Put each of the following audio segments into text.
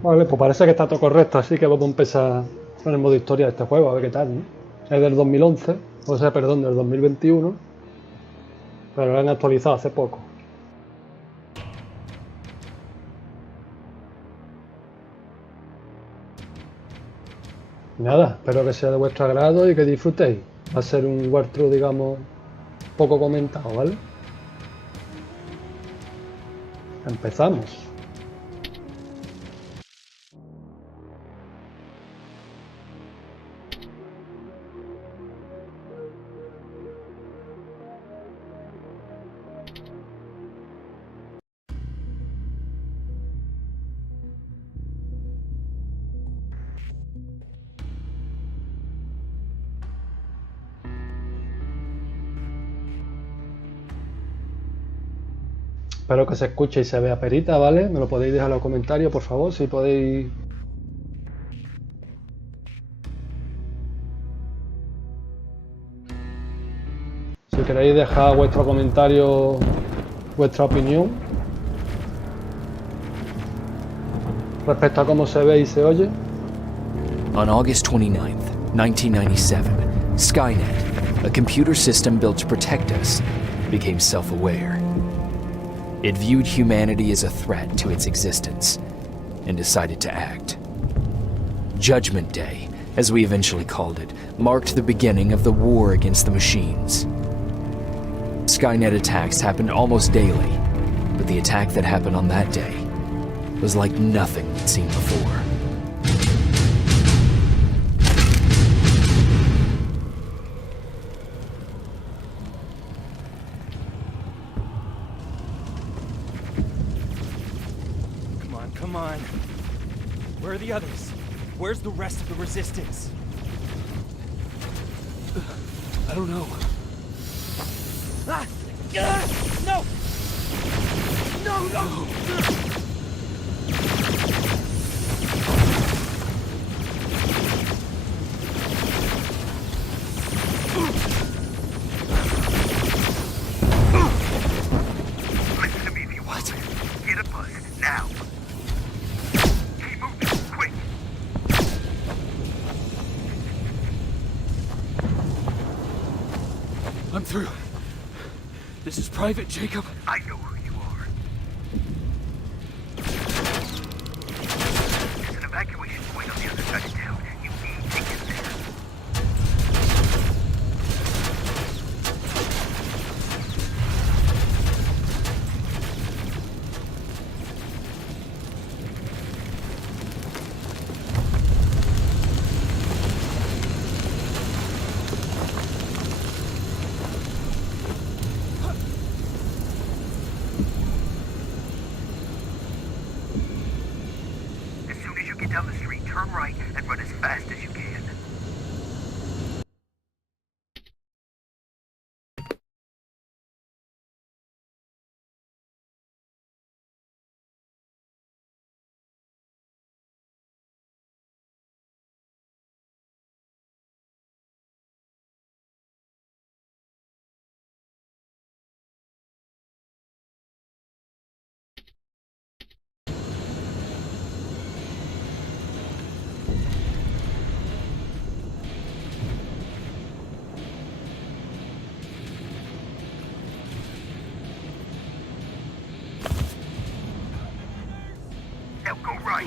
Vale, pues parece que está todo correcto, así que vamos a empezar con el modo historia de este juego, a ver qué tal, ¿no? Es del 2011, o sea, perdón, del 2021, pero lo han actualizado hace poco. Nada, espero que sea de vuestro agrado y que disfrutéis. Va a ser un walkthrough, digamos, poco comentado, ¿vale? Empezamos. Espero que se escuche y se vea perita, ¿vale? Me lo podéis dejar en los comentarios, por favor, si podéis. Si queréis dejar vuestro comentario, vuestra opinión respecto a cómo se ve y se oye. On August 29th, 1997, Skynet, a computer system built to protect us, became self-aware. It viewed humanity as a threat to its existence and decided to act. Judgment Day, as we eventually called it, marked the beginning of the war against the machines. Skynet attacks happened almost daily, but the attack that happened on that day was like nothing we'd seen before. Come on. Where are the others? Where's the rest of the resistance? I don't know. Ah! No! No, no! Listen to me if you want. Get a bus, now! Keep moving, quick! I'm through. This is Private Jacob. I know who you are. There's an evacuation point on the other side of town. You need to get there. As soon as you get down the street, turn right and run as fast as you can. Now go right.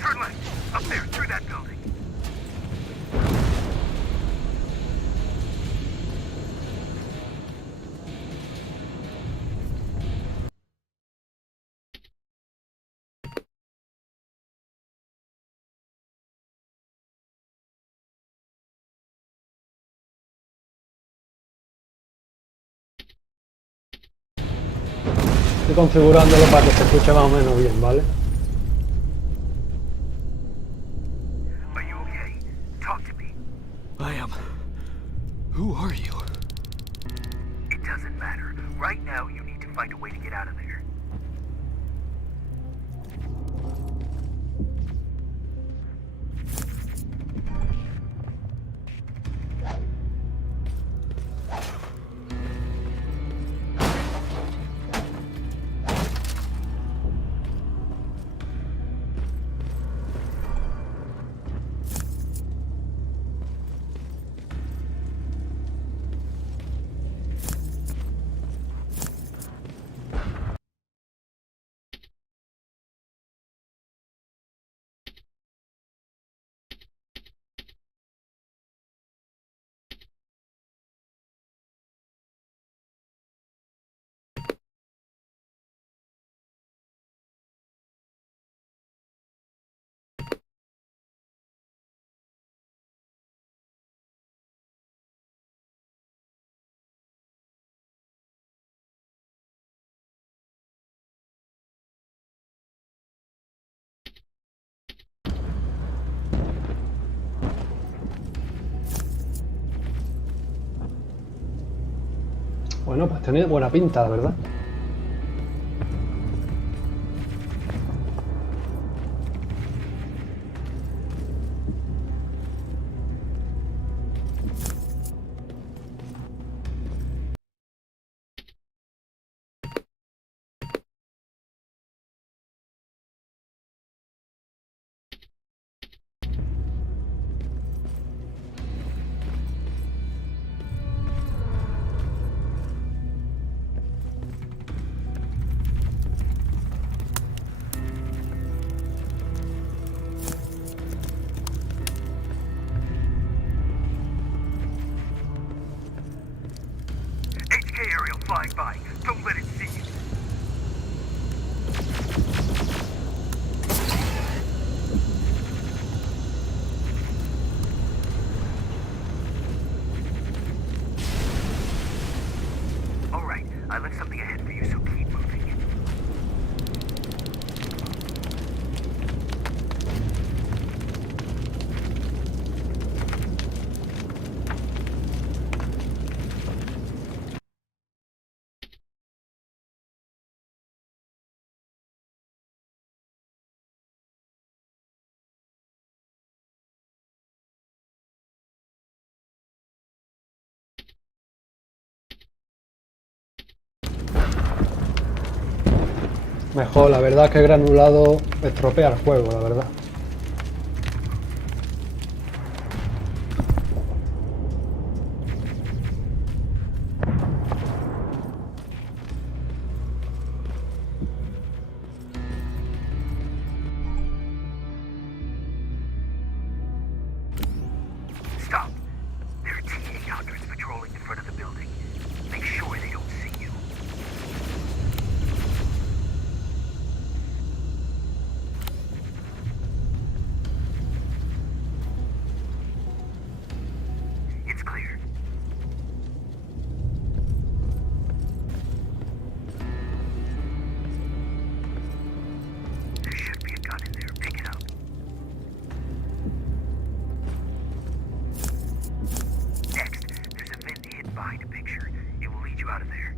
Turn left. Up there, through that building. Estoy configurándolo para que se escuche más o menos bien, ¿vale? Are you okay? Talk to me. I am. Who are you? It doesn't matter. Right now, you need to find a way to get out of there. Bueno, pues tiene buena pinta, la verdad. HK aerial flying by. Don't let it see you. Alright, I left something ahead for you, so keep moving. Mejor, la verdad es que granulado estropea el juego, la verdad. Stop. There are T-800s patrolling in front of the building. Make sure they don't see you. It's clear. There should be a gun in there. Pick it up. Next, there's a vent hidden behind a picture. It will lead you out of there.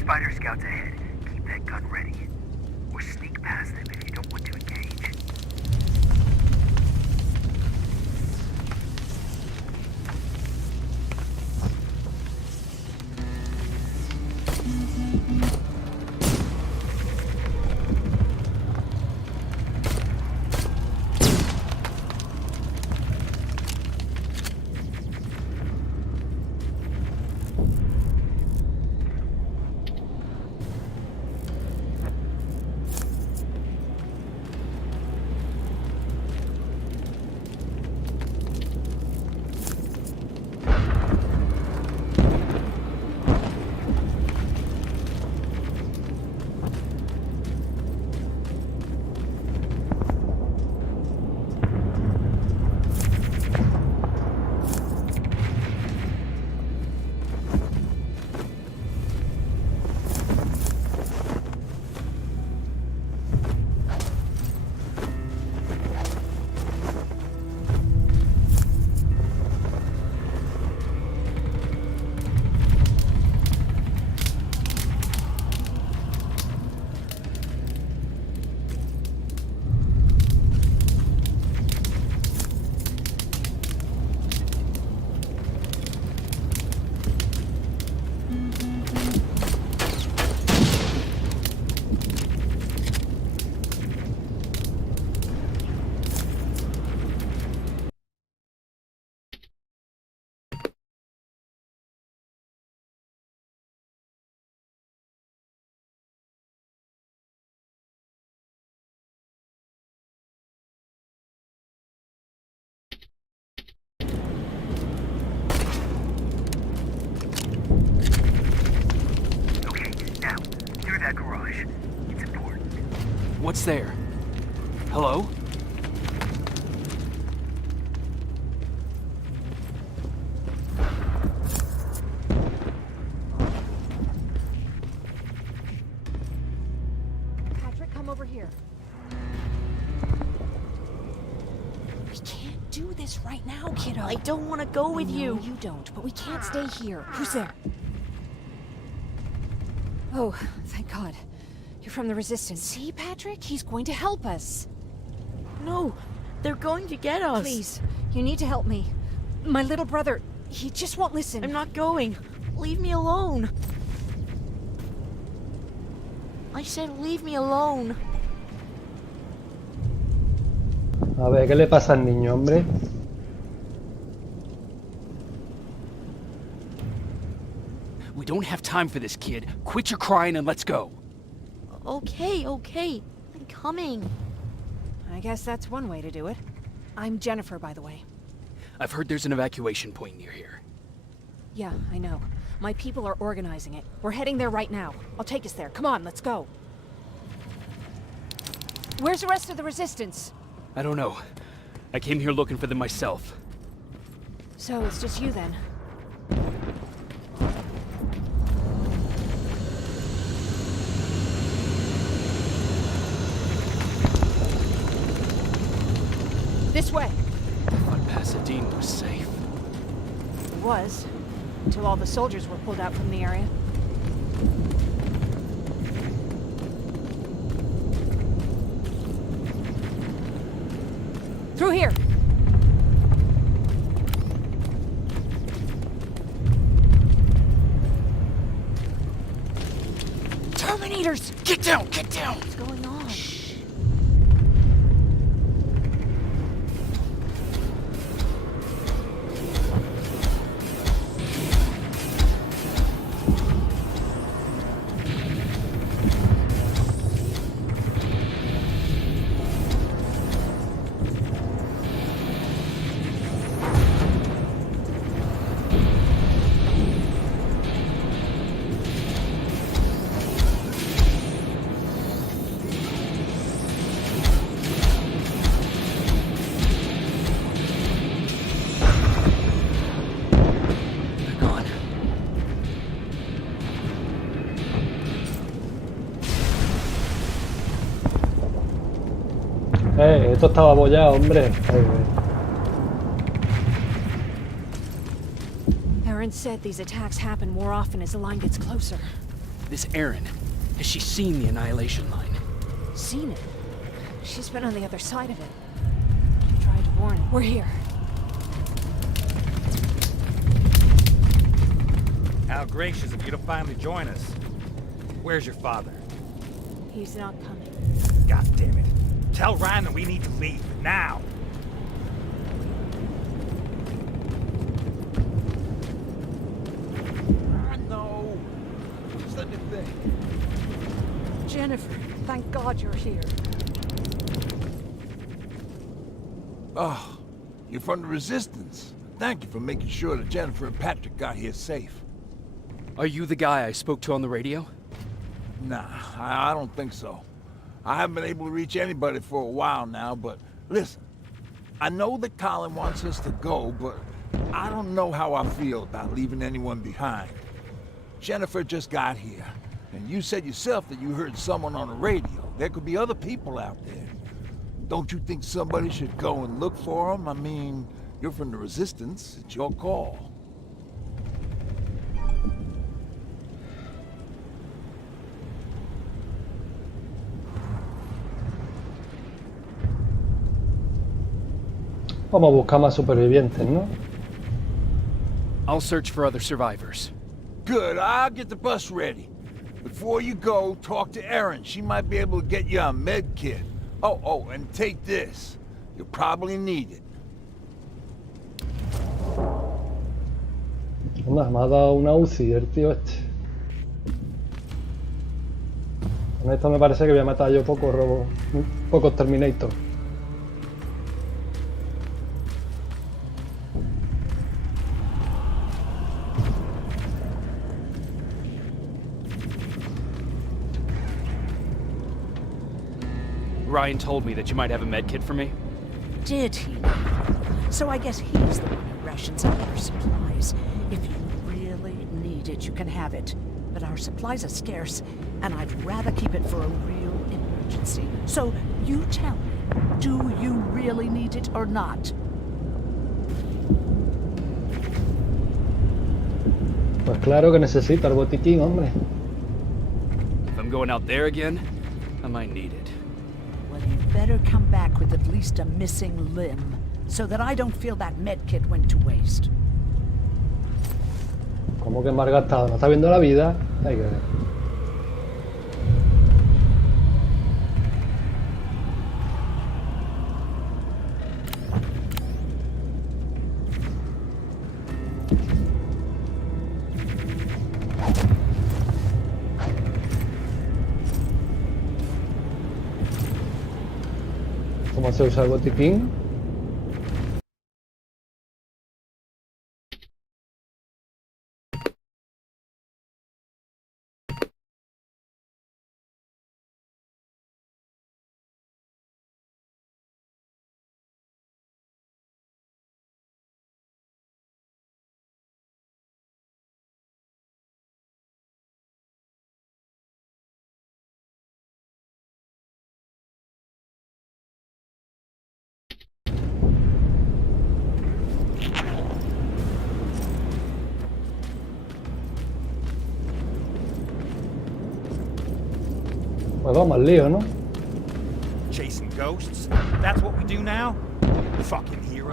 Spider scouts ahead. Keep that gun ready. Or sneak past them if you don't want to engage. Hush. It's important. What's there? Hello? Patrick, come over here. We can't do this right now, kiddo. I don't want to go with you. No, you don't, but we can't stay here. Who's there? Oh, thank God. You're from the Resistance. See, Patrick? He's going to help us. No, they're going to get us. Please, you need to help me. My little brother, he just won't listen. I'm not going. Leave me alone. I said leave me alone. A ver, ¿qué le pasa al niño, hombre? We don't have time for this, kid. Quit your crying and let's go. Okay, okay. I'm coming. I guess that's one way to do it. I'm Jennifer, by the way. I've heard there's an evacuation point near here. Yeah, I know. My people are organizing it. We're heading there right now. I'll take us there. Come on, let's go. Where's the rest of the Resistance? I don't know. I came here looking for them myself. So it's just you then? This way. I thought Pasadena was safe. It was. Until all the soldiers were pulled out from the area. Through here. Terminators! Get down! Get down! What's going on? Esto estaba abollado, hombre. Aaron said these attacks happen more often as the line gets closer. This Erin, has she seen the Annihilation line? Seen it? She's been on the other side of it. She tried to warn him. We're here. How gracious of you to finally join us. Where's your father? He's not coming. God damn it. Tell Ryan that we need to leave, now! No! Just let me think. Jennifer, thank God you're here. Oh, you're from the Resistance. Thank you for making sure that Jennifer and Patrick got here safe. Are you the guy I spoke to on the radio? Nah, I don't think so. I haven't been able to reach anybody for a while now, but listen, I know that Colin wants us to go, but I don't know how I feel about leaving anyone behind. Jennifer just got here, and you said yourself that you heard someone on the radio. There could be other people out there. Don't you think somebody should go and look for them? I mean, you're from the Resistance. It's your call. Vamos a buscar más supervivientes, ¿no? I'll search for other survivors. Good, I'll get the bus ready. Before you go, talk to Erin. She might be able to get you a med kit. Oh, and take this. You'll probably need it. Anda, me ha dado una UCI el tío este. Con esto me parece que voy a matar yo pocos Terminator. Ryan told me that you might have a med kit for me. Did he? So I guess he's the one who rations out our supplies. If you really need it, you can have it. But our supplies are scarce, and I'd rather keep it for a real emergency. So you tell me, do you really need it or not? Pues claro que necesita el botiquín, hombre. If I'm going out there again, I might need it. Well, you better come back with at least a missing limb, so that I don't feel that medkit went to waste. ¿Cómo que mal gastado? ¿No está viendo la vida? Hay que ver. ¿Cómo se usa el botiquín? Pues vamos al lío, ¿no? Chasing ghosts? That's what we do now? Fucking hero.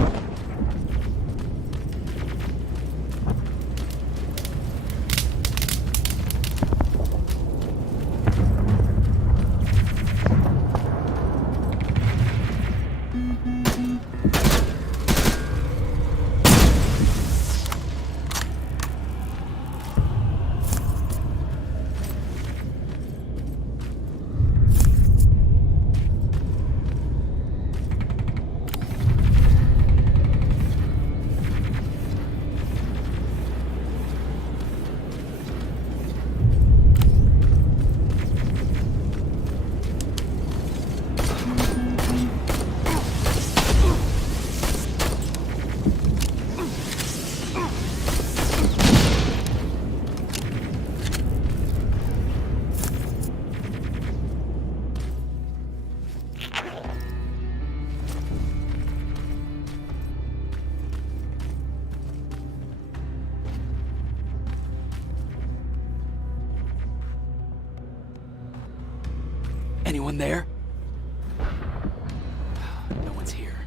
Anyone there? No one's here.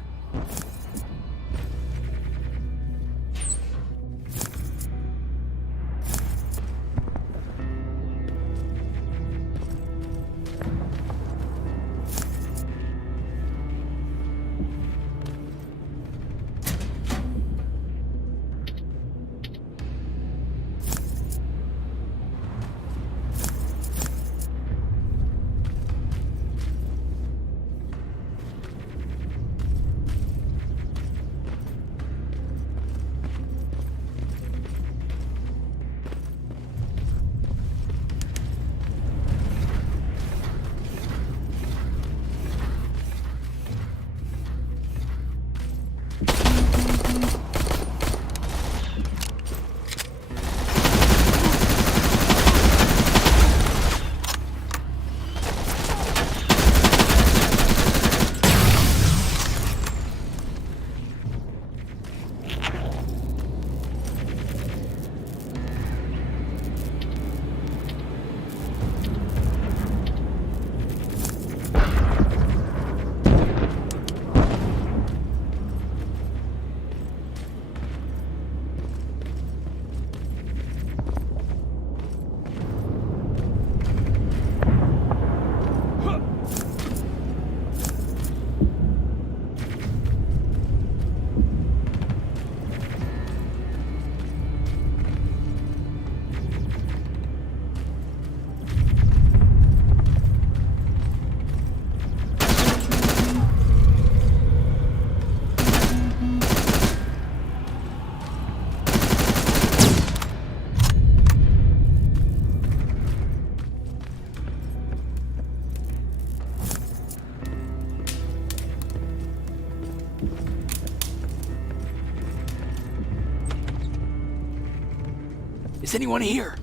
Is anyone here?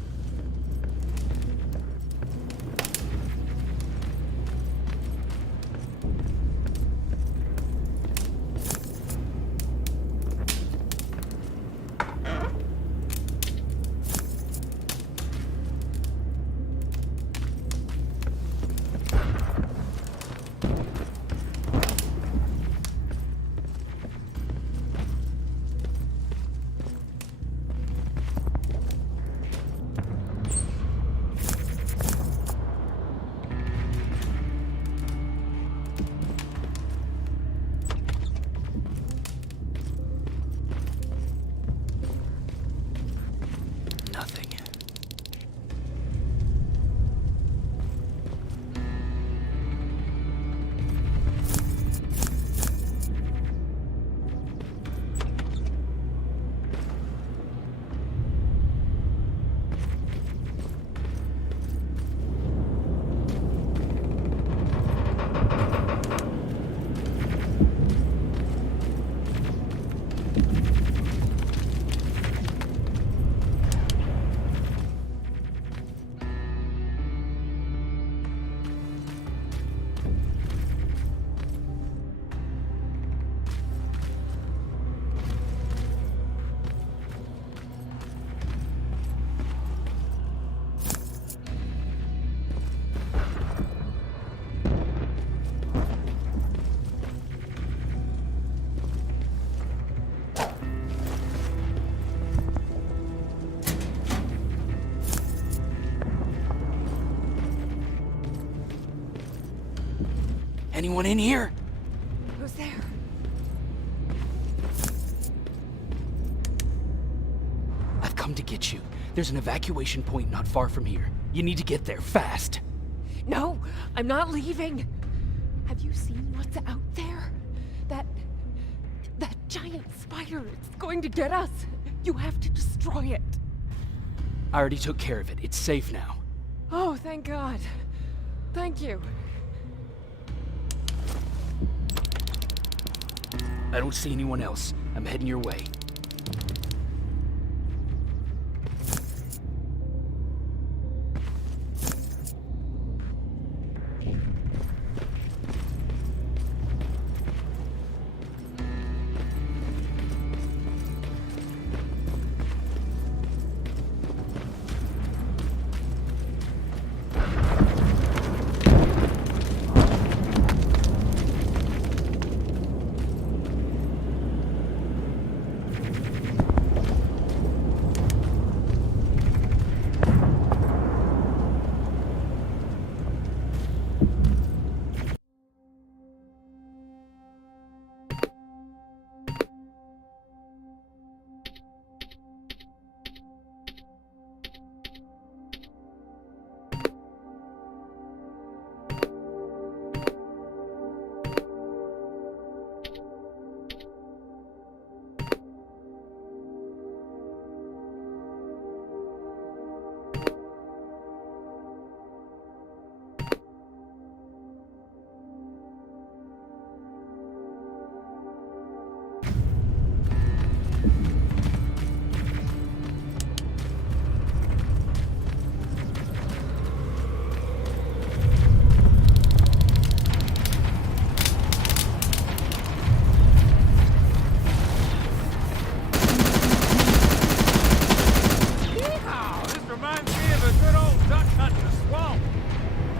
Nothing. Anyone in here? Who's there? I've come to get you. There's an evacuation point not far from here. You need to get there fast. No, I'm not leaving. Have you seen what's out there? That giant spider, it's going to get us. You have to destroy it. I already took care of it. It's safe now. Oh, thank God. Thank you. I don't see anyone else. I'm heading your way.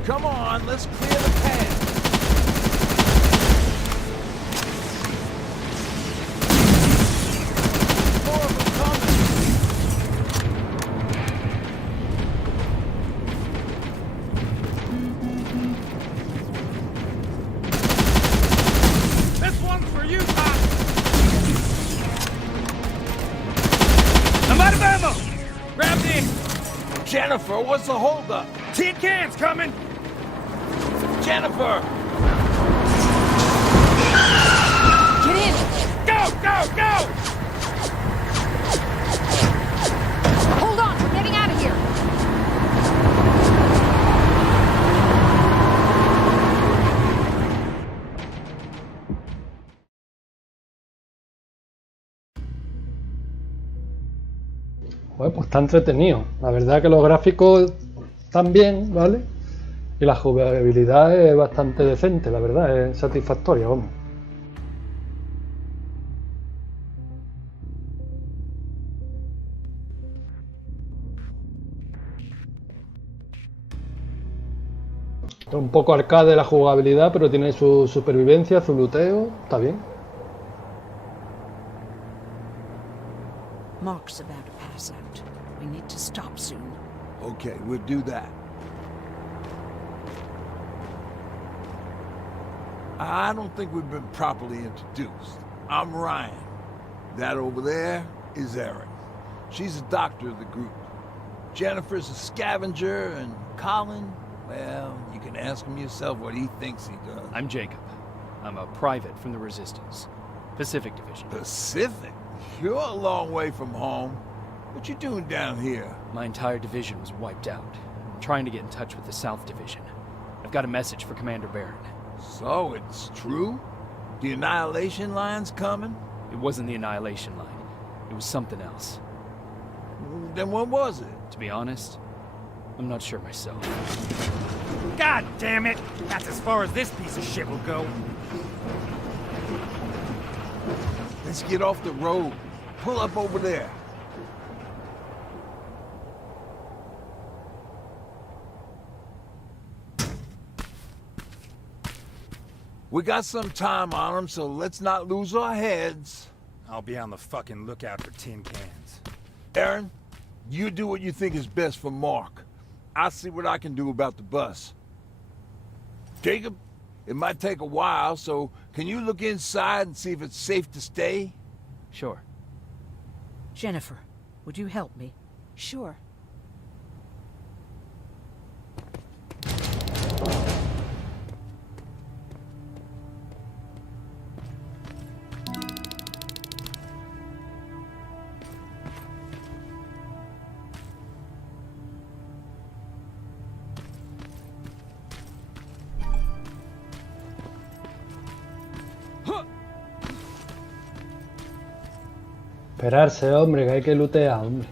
Come on, let's clear the path. More of them coming. This one's for you, Pop! I'm out of ammo! Grab me! Jennifer, what's the holdup? Tin cans coming! Jennifer! Get in! Go, go, go! Hold on, we're getting out of here! Bueno, pues está entretenido. La verdad que los gráficos están bien, ¿vale? Y la jugabilidad es bastante decente, la verdad, es satisfactoria, vamos. Es un poco arcade la jugabilidad, pero tiene su supervivencia, su looteo, está bien. Mark's about to pass out. We need to stop soon. Okay, we'll do that. I don't think we've been properly introduced. I'm Ryan. That over there is Erin. She's the doctor of the group. Jennifer's a scavenger, and Colin, well, you can ask him yourself what he thinks he does. I'm Jacob. I'm a private from the Resistance. Pacific Division. Pacific? You're a long way from home. What you doing down here? My entire division was wiped out. I'm trying to get in touch with the South Division. I've got a message for Commander Barron. So, it's true? The Annihilation line's coming? It wasn't the Annihilation line. It was something else. Then what was it? To be honest, I'm not sure myself. God damn it! That's as far as this piece of shit will go. Let's get off the road. Pull up over there. We got some time on them, so let's not lose our heads. I'll be on the fucking lookout for tin cans. Aaron, you do what you think is best for Mark. I'll see what I can do about the bus. Jacob, it might take a while, so can you look inside and see if it's safe to stay? Sure. Jennifer, would you help me? Sure. Esperarse, hombre, que hay que lootear, hombre.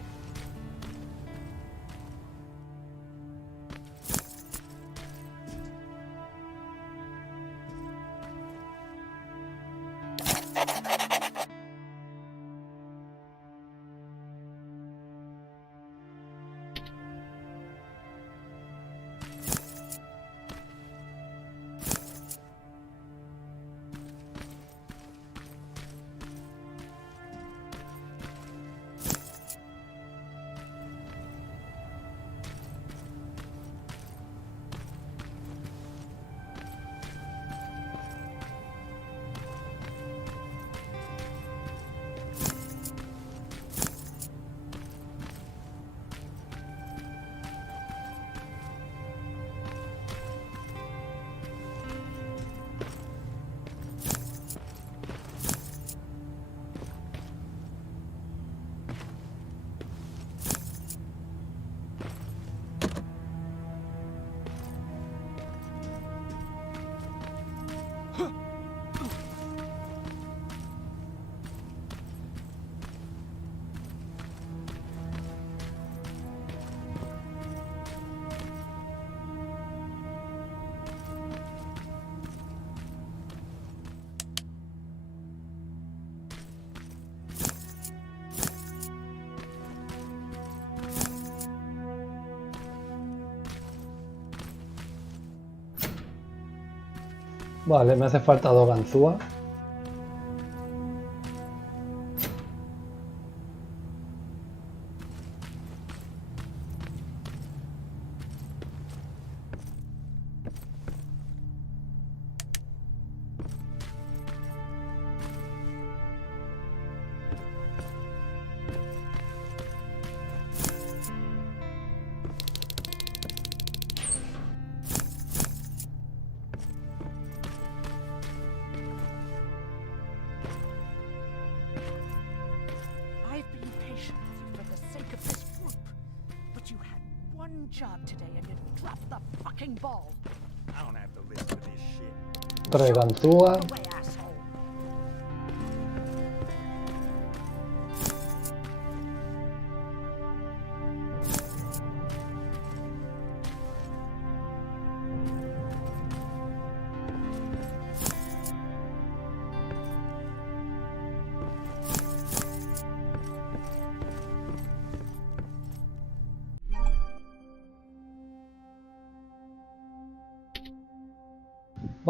Vale, me hace falta 2 ganzúas. Job today and you dropped the fucking ball. I don't have to live with this shit. 3 ganzúas. Away, asshole.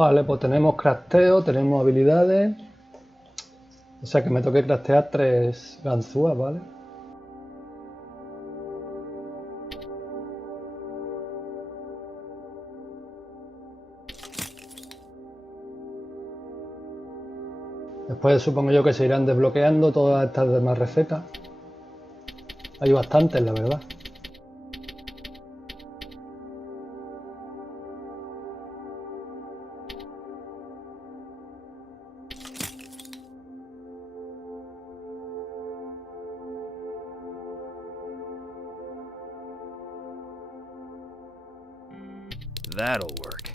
Vale, pues tenemos crafteo, tenemos habilidades. O sea que me toque craftear 3 ganzúas, ¿vale? Después supongo yo que se irán desbloqueando todas estas demás recetas. Hay bastantes, la verdad. That'll work.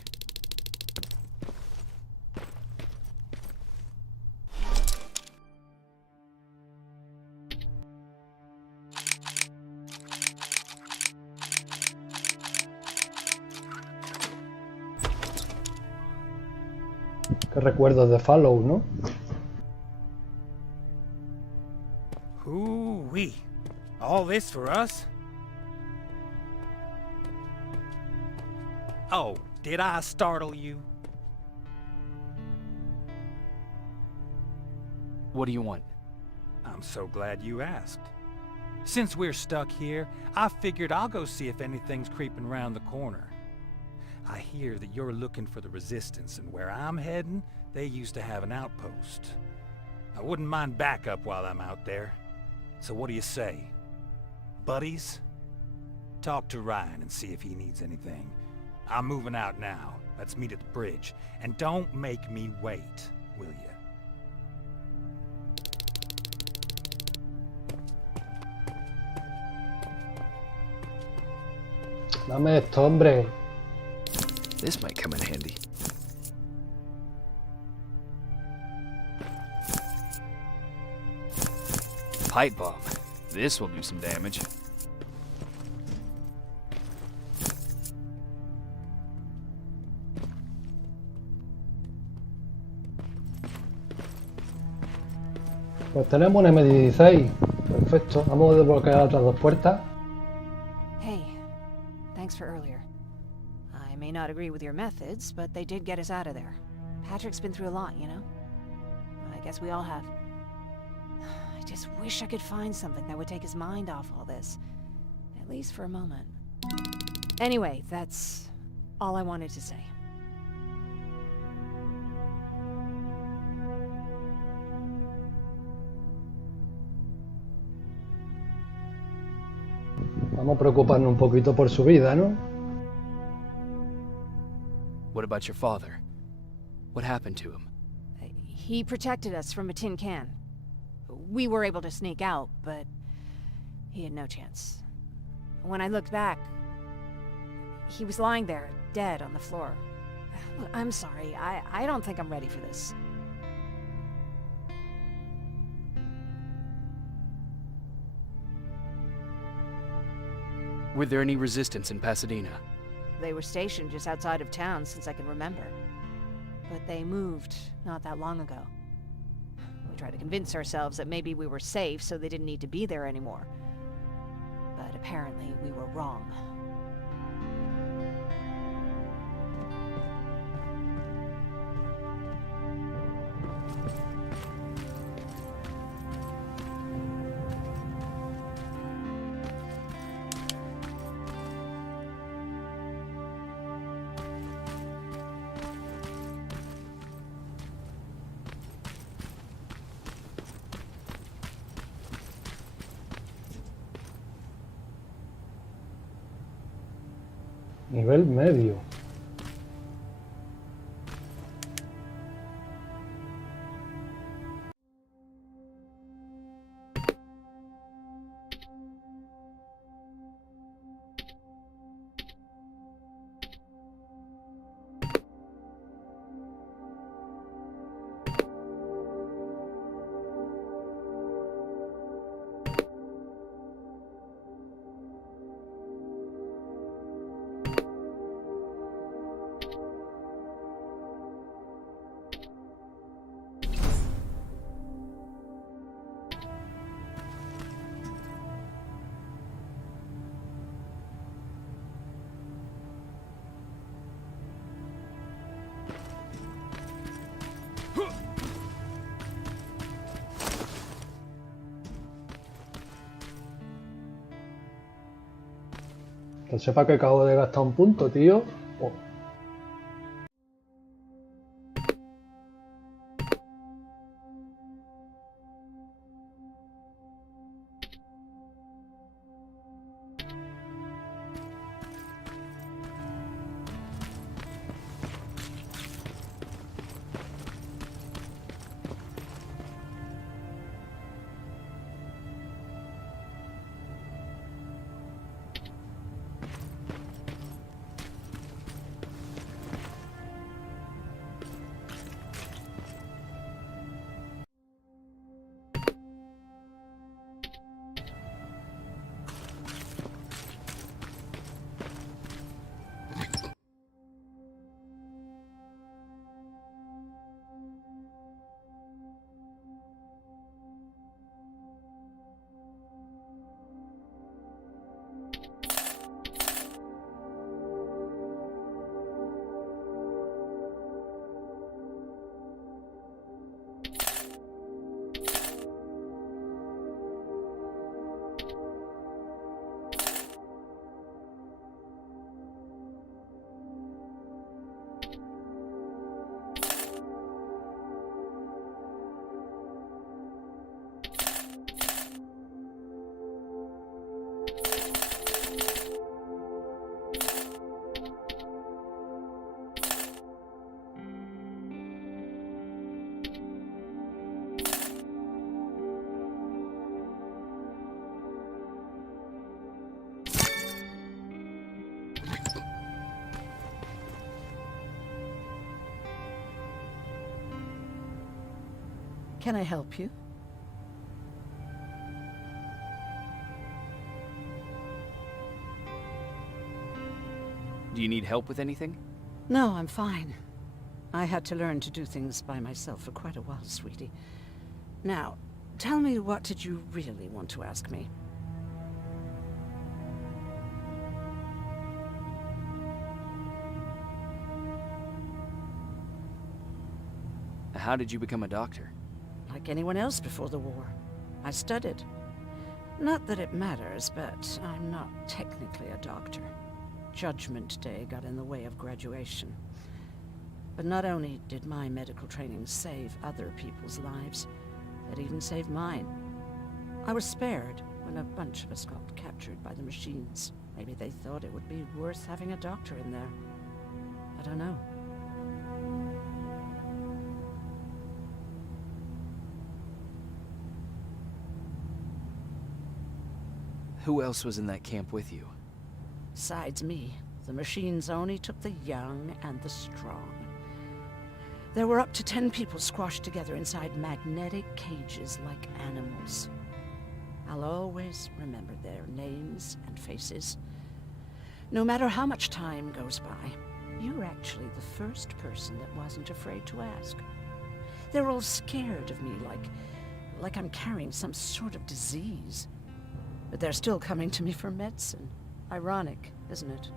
Qué recuerdos de Fallout, ¿no? Hoo-wee. All this for us? Oh, did I startle you? What do you want? I'm so glad you asked. Since we're stuck here, I figured I'll go see if anything's creeping around the corner. I hear that you're looking for the Resistance, and where I'm heading, they used to have an outpost. I wouldn't mind backup while I'm out there. So what do you say? Buddies? Talk to Ryan and see if he needs anything. I'm moving out now. Let's meet at the bridge. And don't make me wait, will you? Dame esto, hombre. This might come in handy. Pipe bomb. This will do some damage. Pues tenemos un M16. Perfecto. Vamos a desbloquear otras 2 puertas. Hey, thanks for earlier. I may not agree with your methods, but they did get us out of there. Patrick's been through a lot, you know? I guess we all have. I just wish I could find something that would take his mind off all this. At least for a moment. Anyway, that's all I wanted to say. Vamos a preocuparnos un poquito por su vida, ¿no? What about your father? What happened to him? He protected us from a tin can. We were able to sneak out, but he had no chance. When I looked back, he was lying there, dead on the floor. Look, I'm sorry. I don't think I'm ready for this. Were there any resistance in Pasadena? They were stationed just outside of town since I can remember. But they moved not that long ago. We tried to convince ourselves that maybe we were safe, so they didn't need to be there anymore. But apparently we were wrong. Nivel medio. Que sepa que acabo de gastar un punto, tío. Oh. Can I help you? Do you need help with anything? No, I'm fine. I had to learn to do things by myself for quite a while, sweetie. Now, tell me, what did you really want to ask me? How did you become a doctor? Like anyone else before the war. I studied. Not that it matters, but I'm not technically a doctor. Judgment Day got in the way of graduation. But not only did my medical training save other people's lives, it even saved mine. I was spared when a bunch of us got captured by the machines. Maybe they thought it would be worth having a doctor in there. I don't know. Who else was in that camp with you? Besides me, the machines only took the young and the strong. There were up to 10 people squashed together inside magnetic cages like animals. I'll always remember their names and faces. No matter how much time goes by, you're actually the first person that wasn't afraid to ask. They're all scared of me, like I'm carrying some sort of disease. But they're still coming to me for medicine. Ironic, isn't it?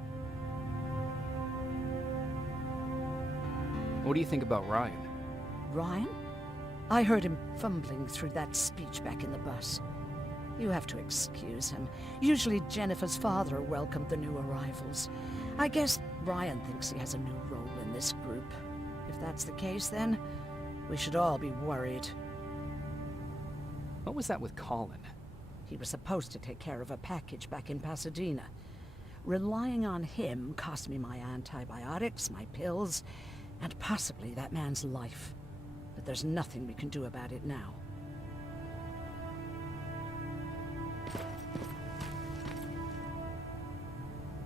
What do you think about Ryan? Ryan? I heard him fumbling through that speech back in the bus. You have to excuse him. Usually Jennifer's father welcomed the new arrivals. I guess Ryan thinks he has a new role in this group. If that's the case, then we should all be worried. What was that with Colin? He was supposed to take care of a package back in Pasadena. Relying on him cost me my antibiotics, my pills, and possibly that man's life. But there's nothing we can do about it now.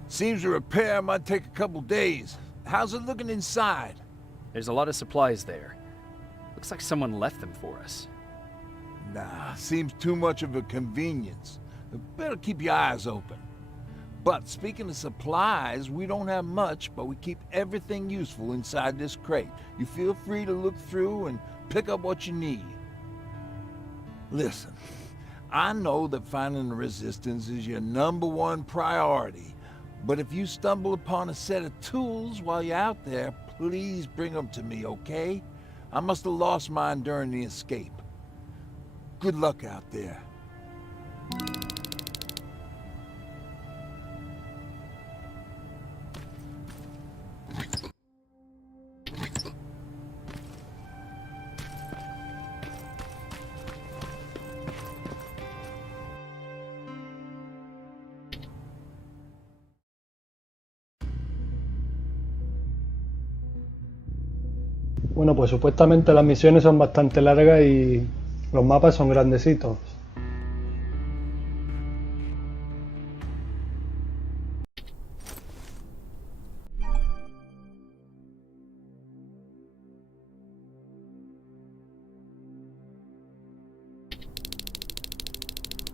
Seems a repair might take a couple days. How's it looking inside? There's a lot of supplies there. Looks like someone left them for us. Nah, seems too much of a convenience. Better keep your eyes open. But speaking of supplies, we don't have much, but we keep everything useful inside this crate. You feel free to look through and pick up what you need. Listen, I know that finding the resistance is your #1 priority, but if you stumble upon a set of tools while you're out there, please bring them to me, okay? I must have lost mine during the escape. Good luck out there. Bueno, pues supuestamente las misiones son bastante largas y los mapas son grandecitos.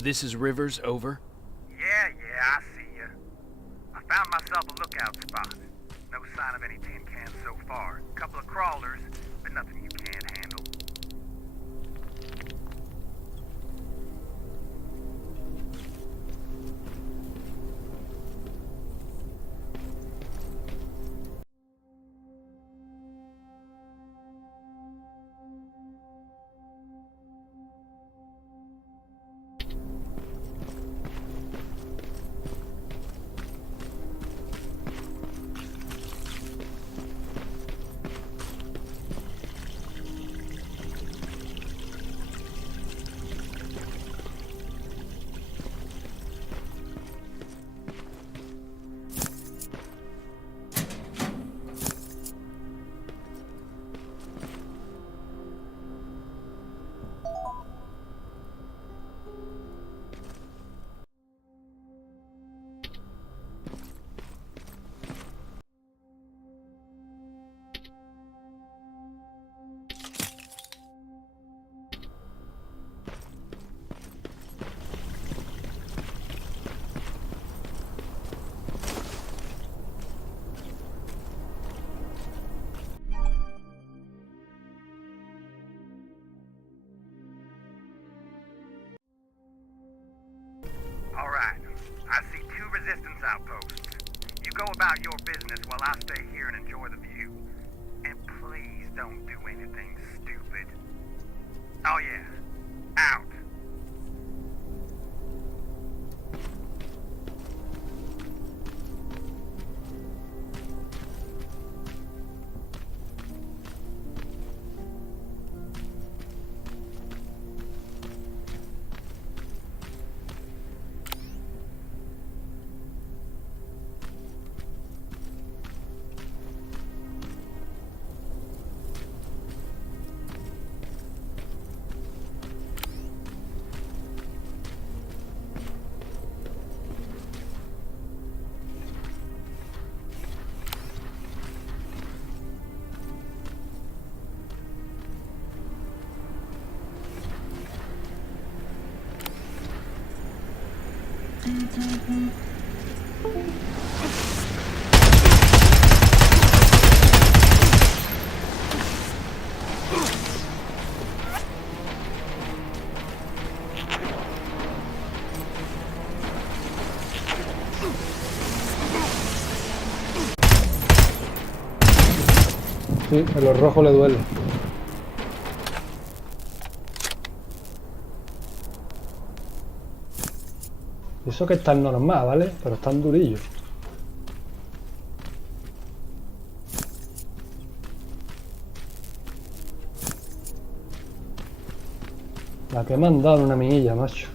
This is Rivers, over. Yeah, I see ya. I found myself a lookout spot. No sign of any tin cans so far. Couple of crawlers, but nothing you can't handle. Alright, I see 2 resistance outposts. You go about your business while I stay here and enjoy the view. And please don't do anything stupid. Oh yeah, out. Sí, a los rojos le duele. Eso que están normal, ¿vale? Pero están durillos. La que me han dado una minilla, macho.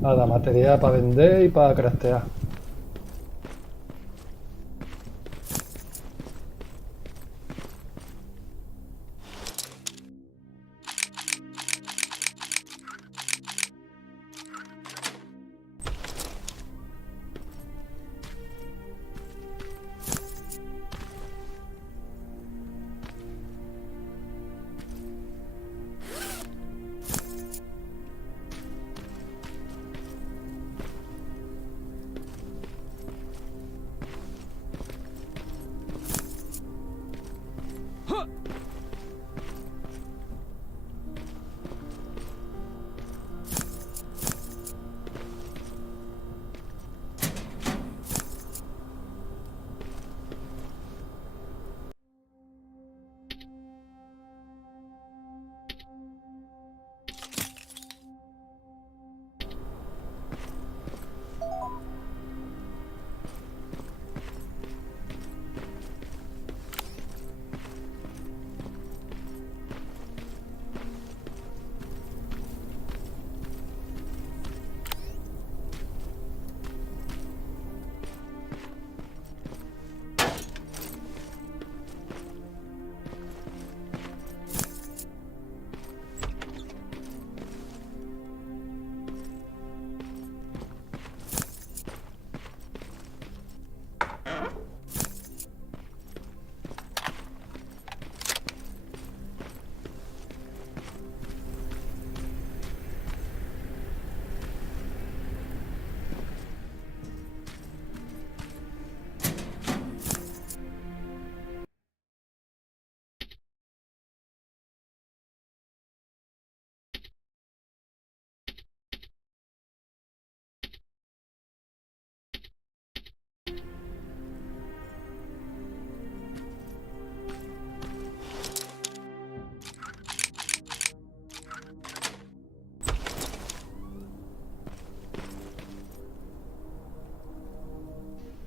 Nada, material para vender y para craftear.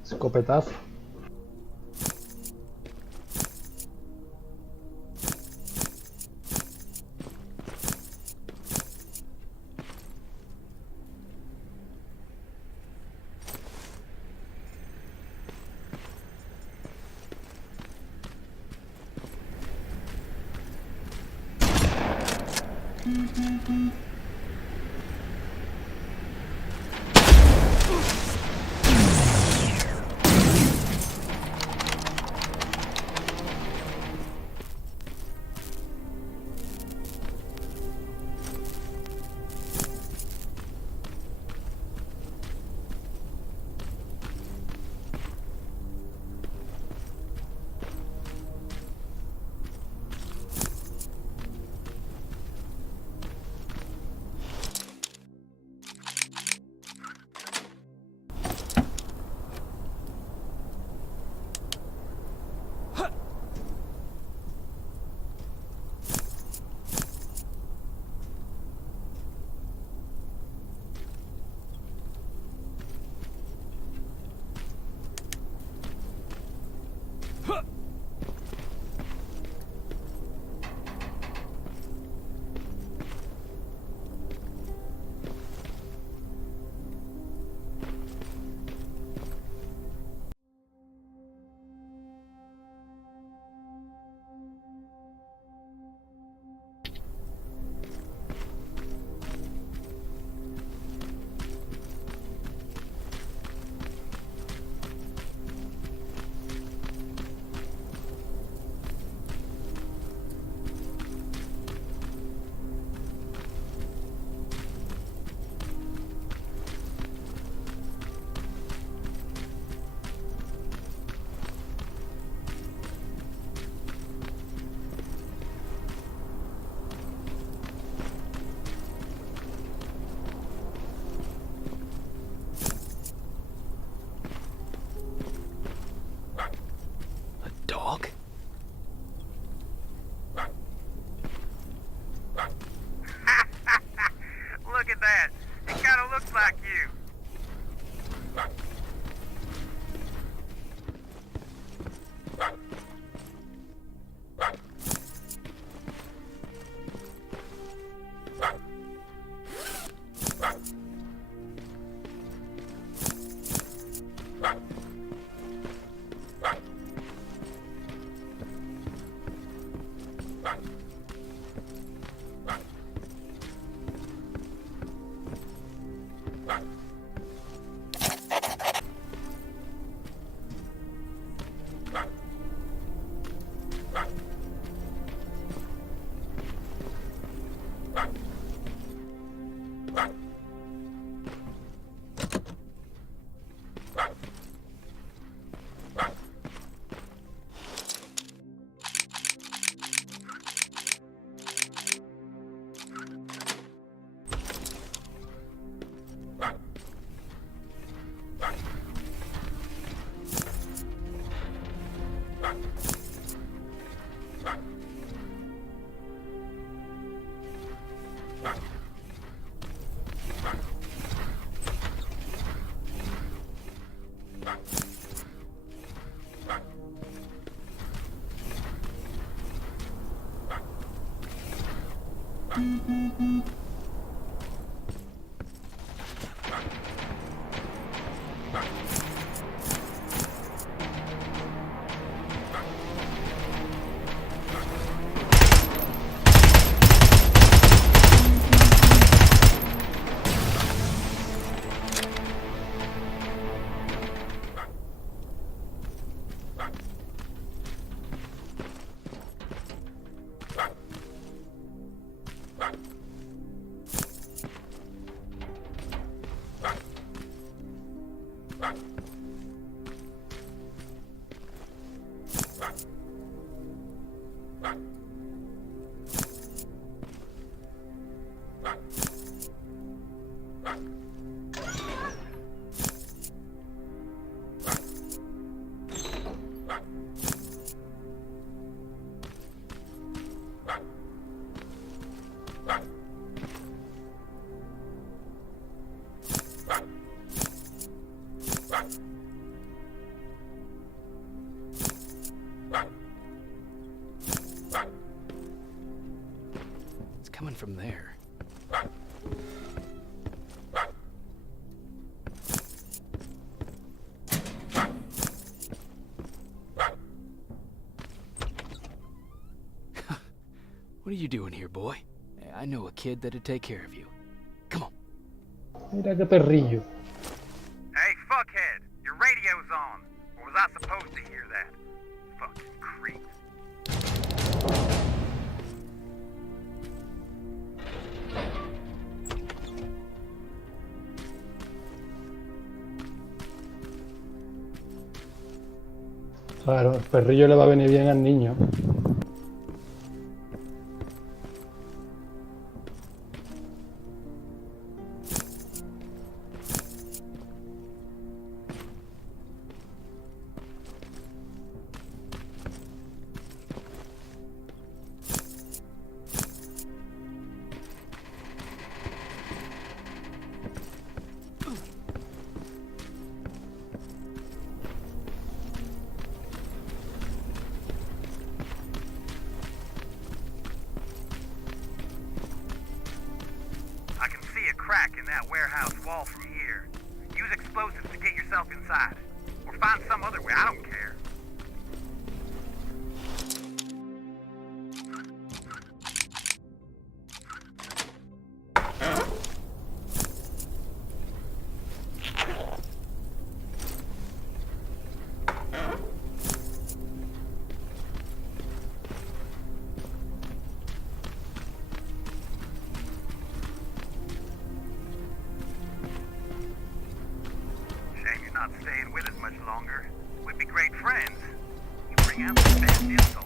Escopetazo. Dog? Look at that. It kind of looks like you. from there. What are you doing here, boy? I know a kid that'd take care of you. Come on. Mira qué perrillo. Hey, fuckhead! Your radio's on! Or was I supposed to hear that? Fucking creep. Claro, el perrillo le va a venir bien al niño. I can see a crack in that warehouse wall from here. Use explosives to get yourself inside. Or find some other way, I don't care. Shame you're not staying with us much longer. We'd be great friends. You bring out the best insults.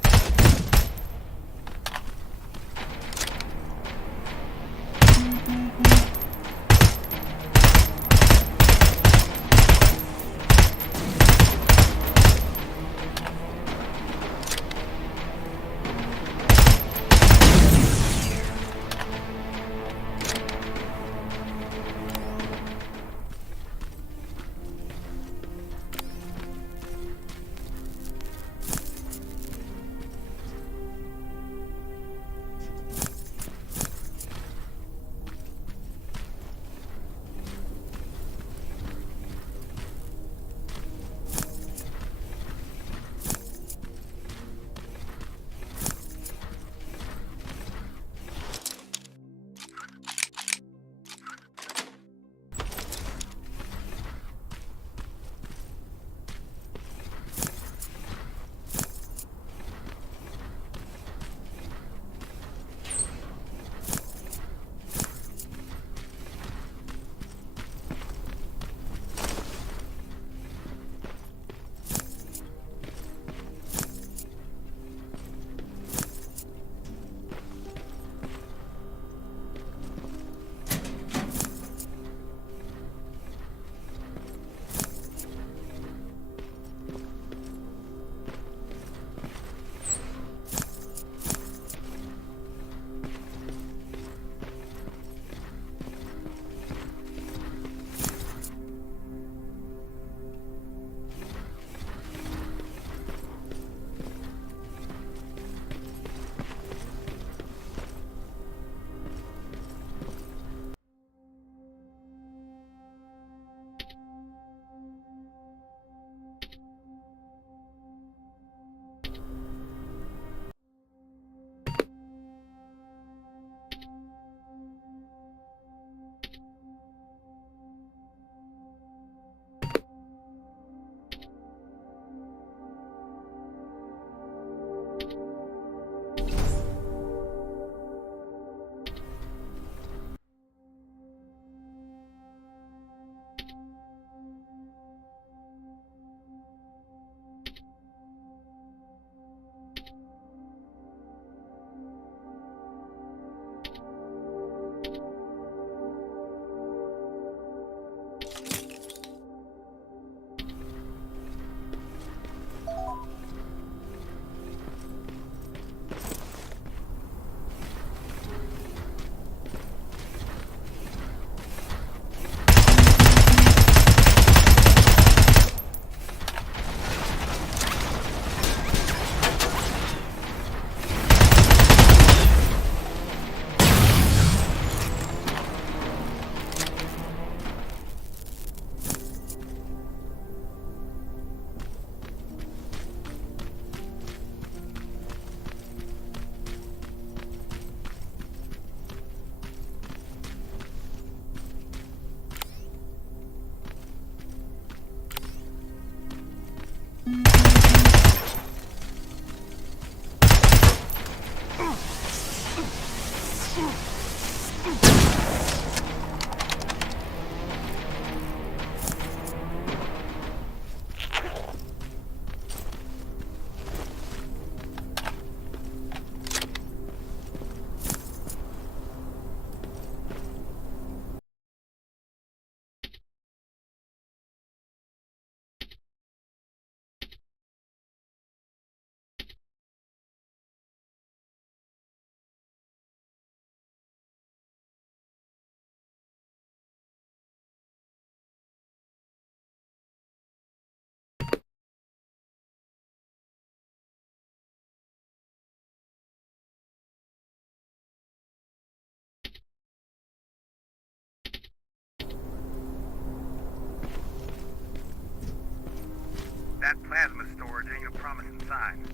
fine.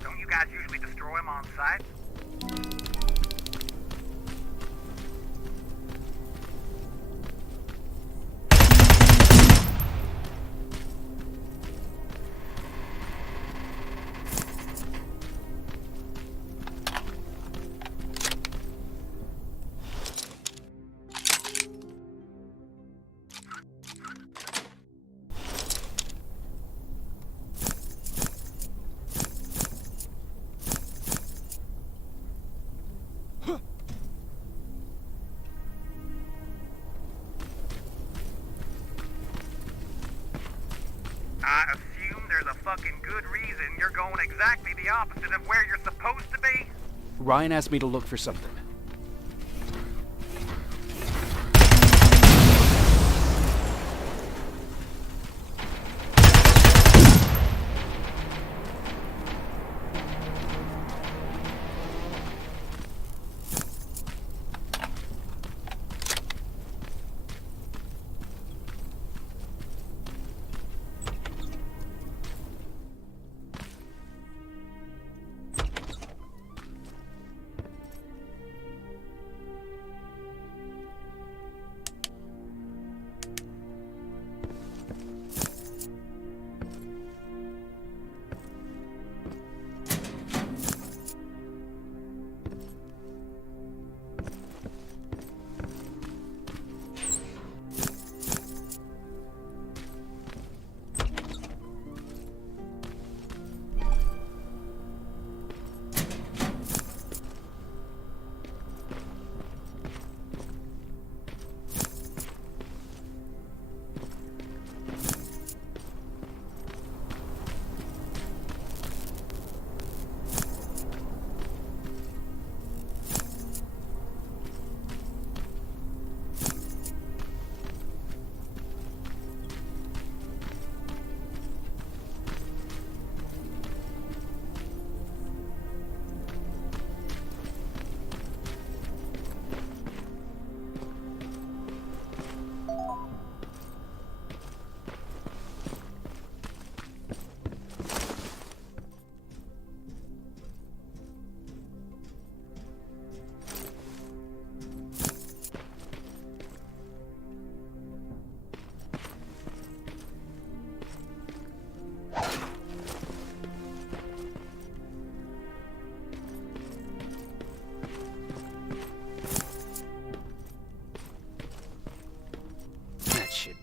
Don't you guys usually destroy them on sight? I assume there's a fucking good reason you're going exactly the opposite of where you're supposed to be? Ryan asked me to look for something.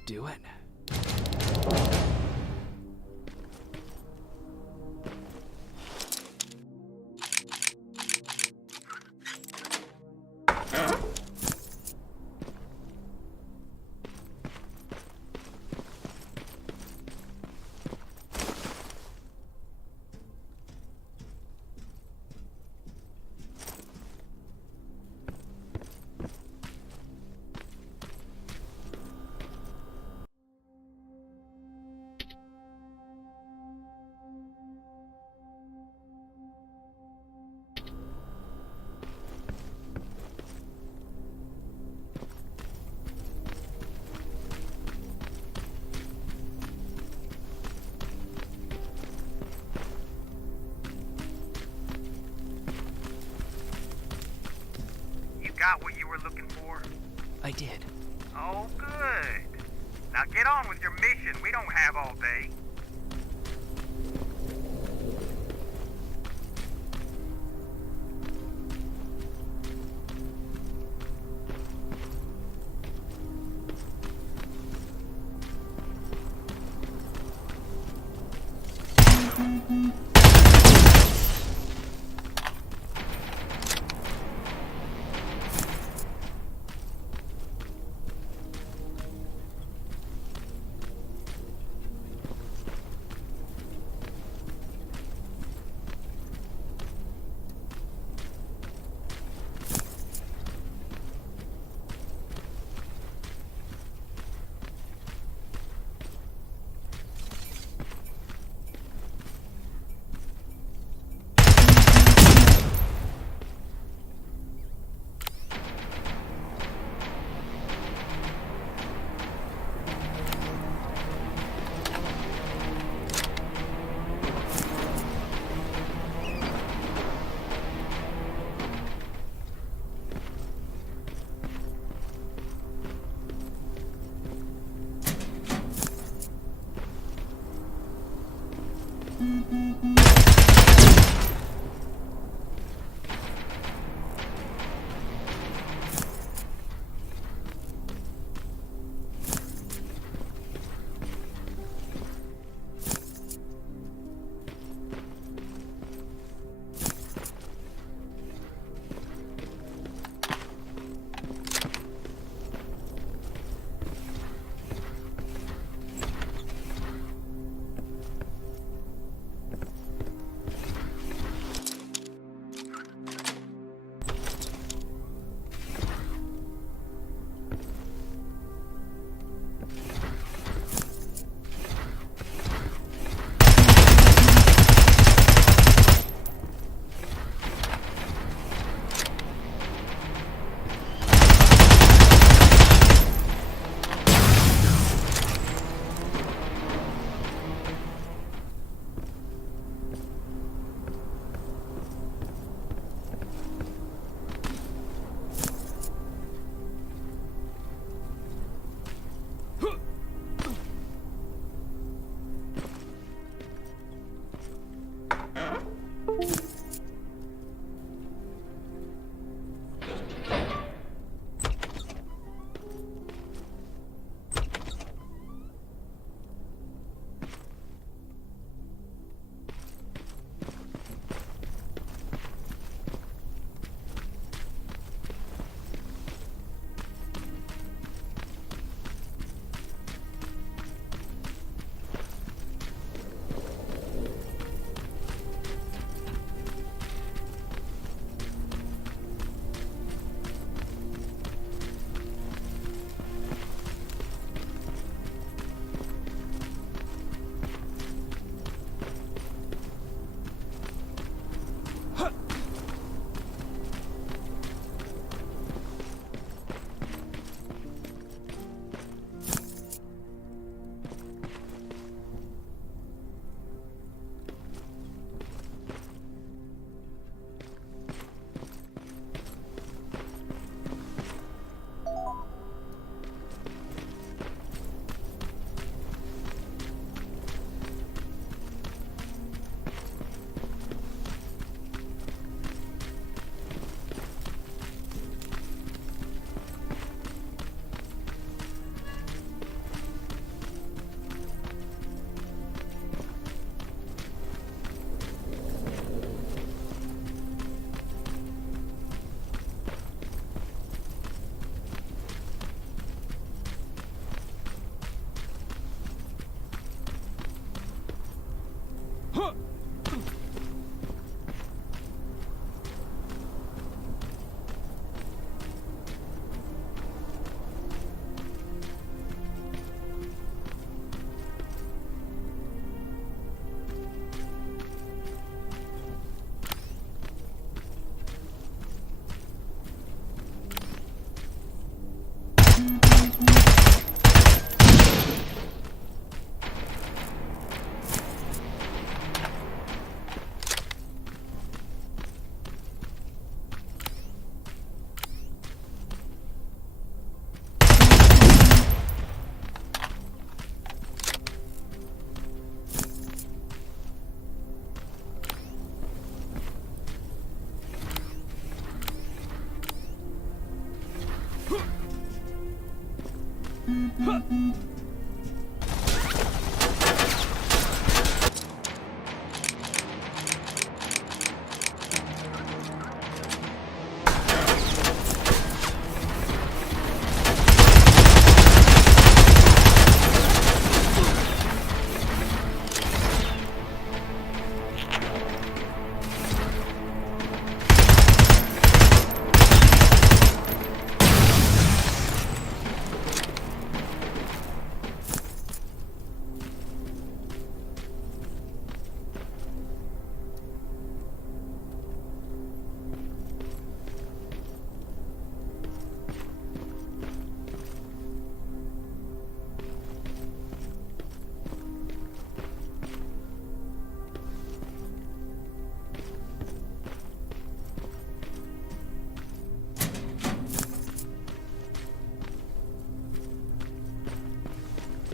Do it. Got what you were looking for? I did. Oh, good. Now get on with your mission. We don't have all day.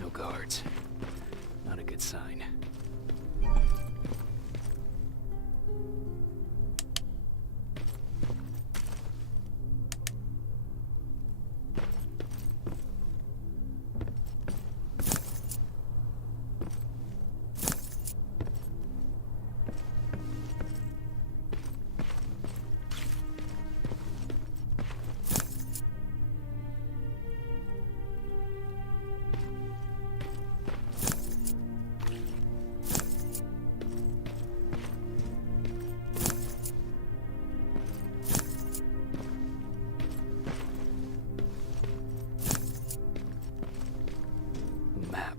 No guards. Not a good sign. Map.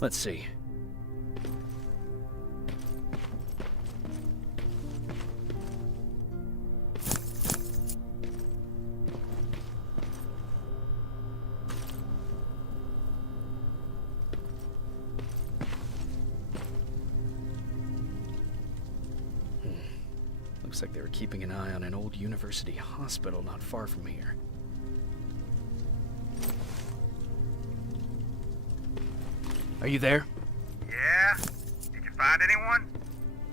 Let's see. Looks like they were keeping an eye on an old university hospital not far from here. Are you there? Yeah? Did you find anyone?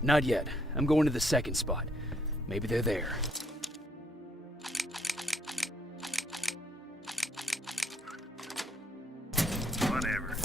Not yet. I'm going to the second spot. Maybe they're there. Whatever.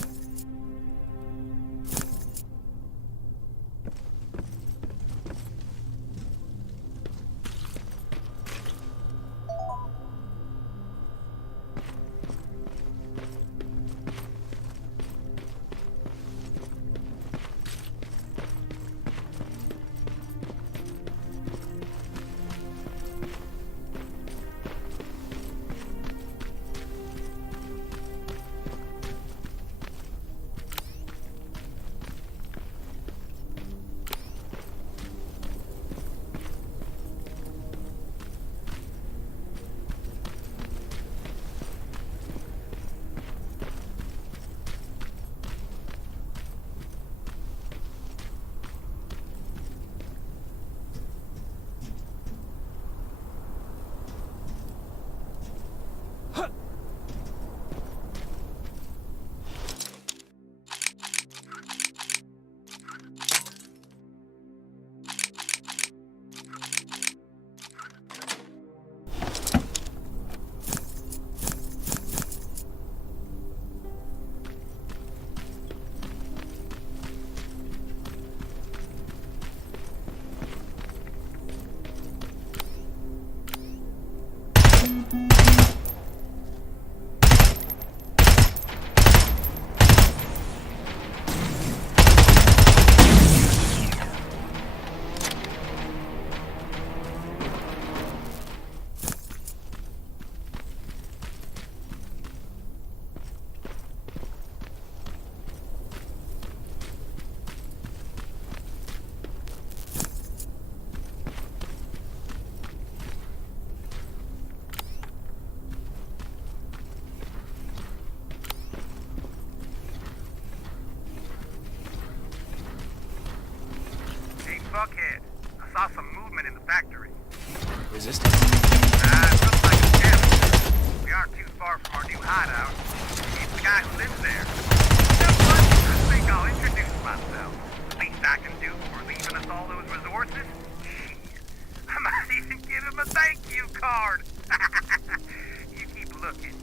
Buckhead. I saw some movement in the factory. Resistance? It looks like it's damaged. We aren't too far from our new hideout. He's the guy who lives there. You know what? I think I'll introduce myself. The least I can do for leaving us all those resources? Shit. I might even give him a thank you card. You keep looking.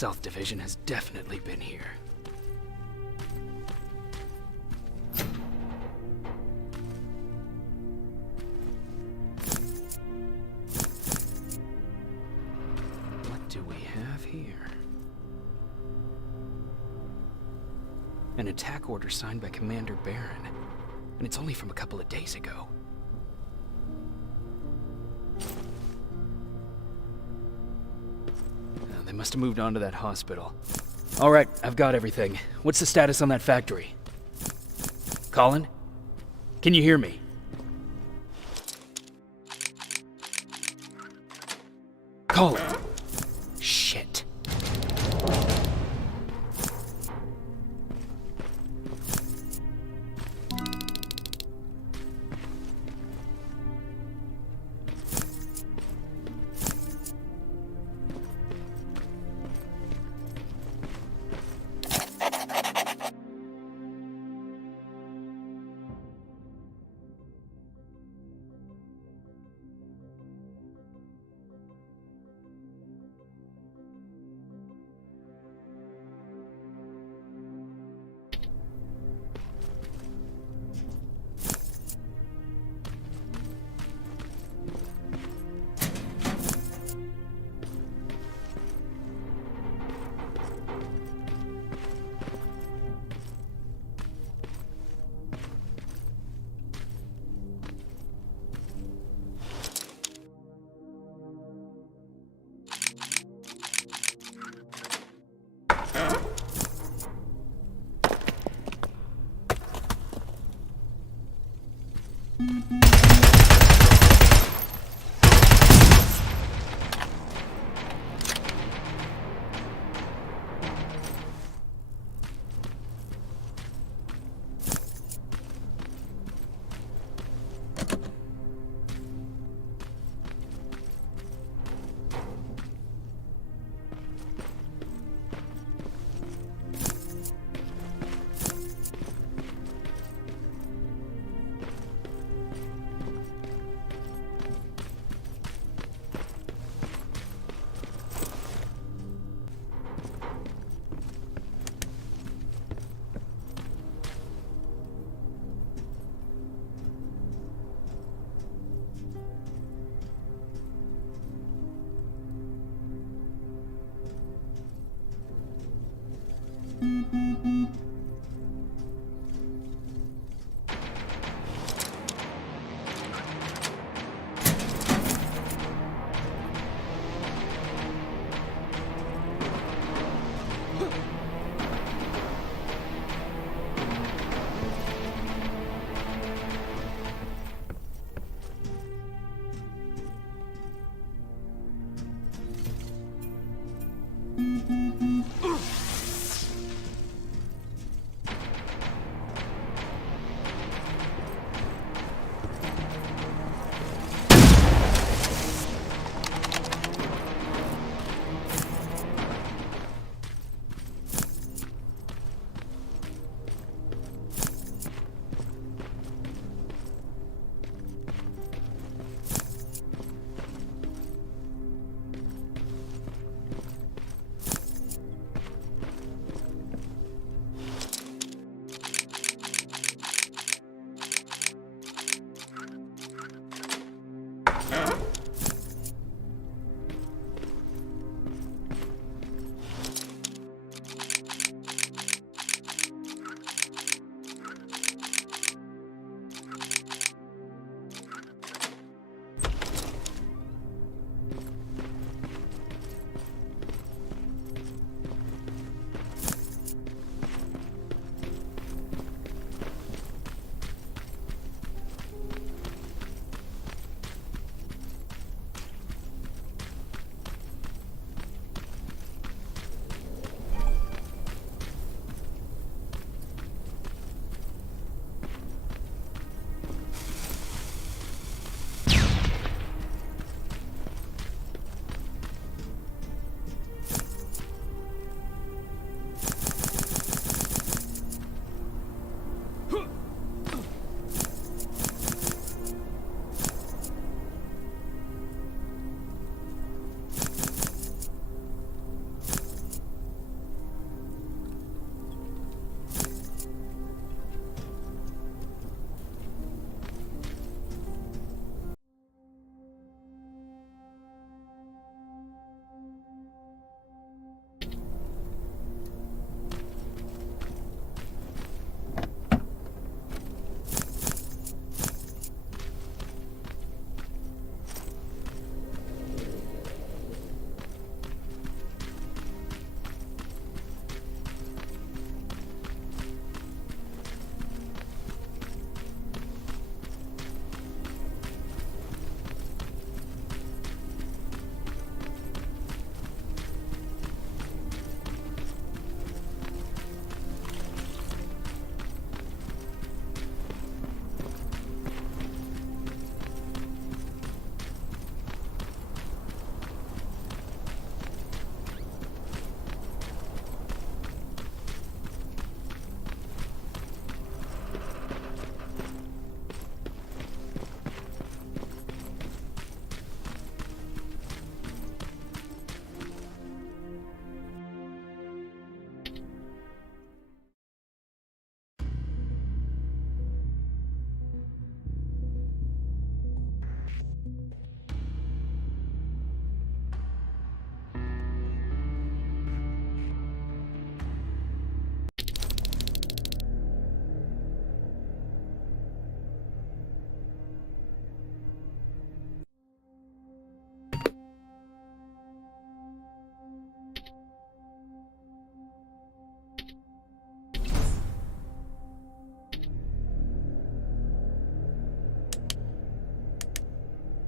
South Division has definitely been here. What do we have here? An attack order signed by Commander Baron, and it's only from a couple of days ago. They must have moved on to that hospital. All right, I've got everything. What's the status on that factory? Colin? Can you hear me? Colin! Shit.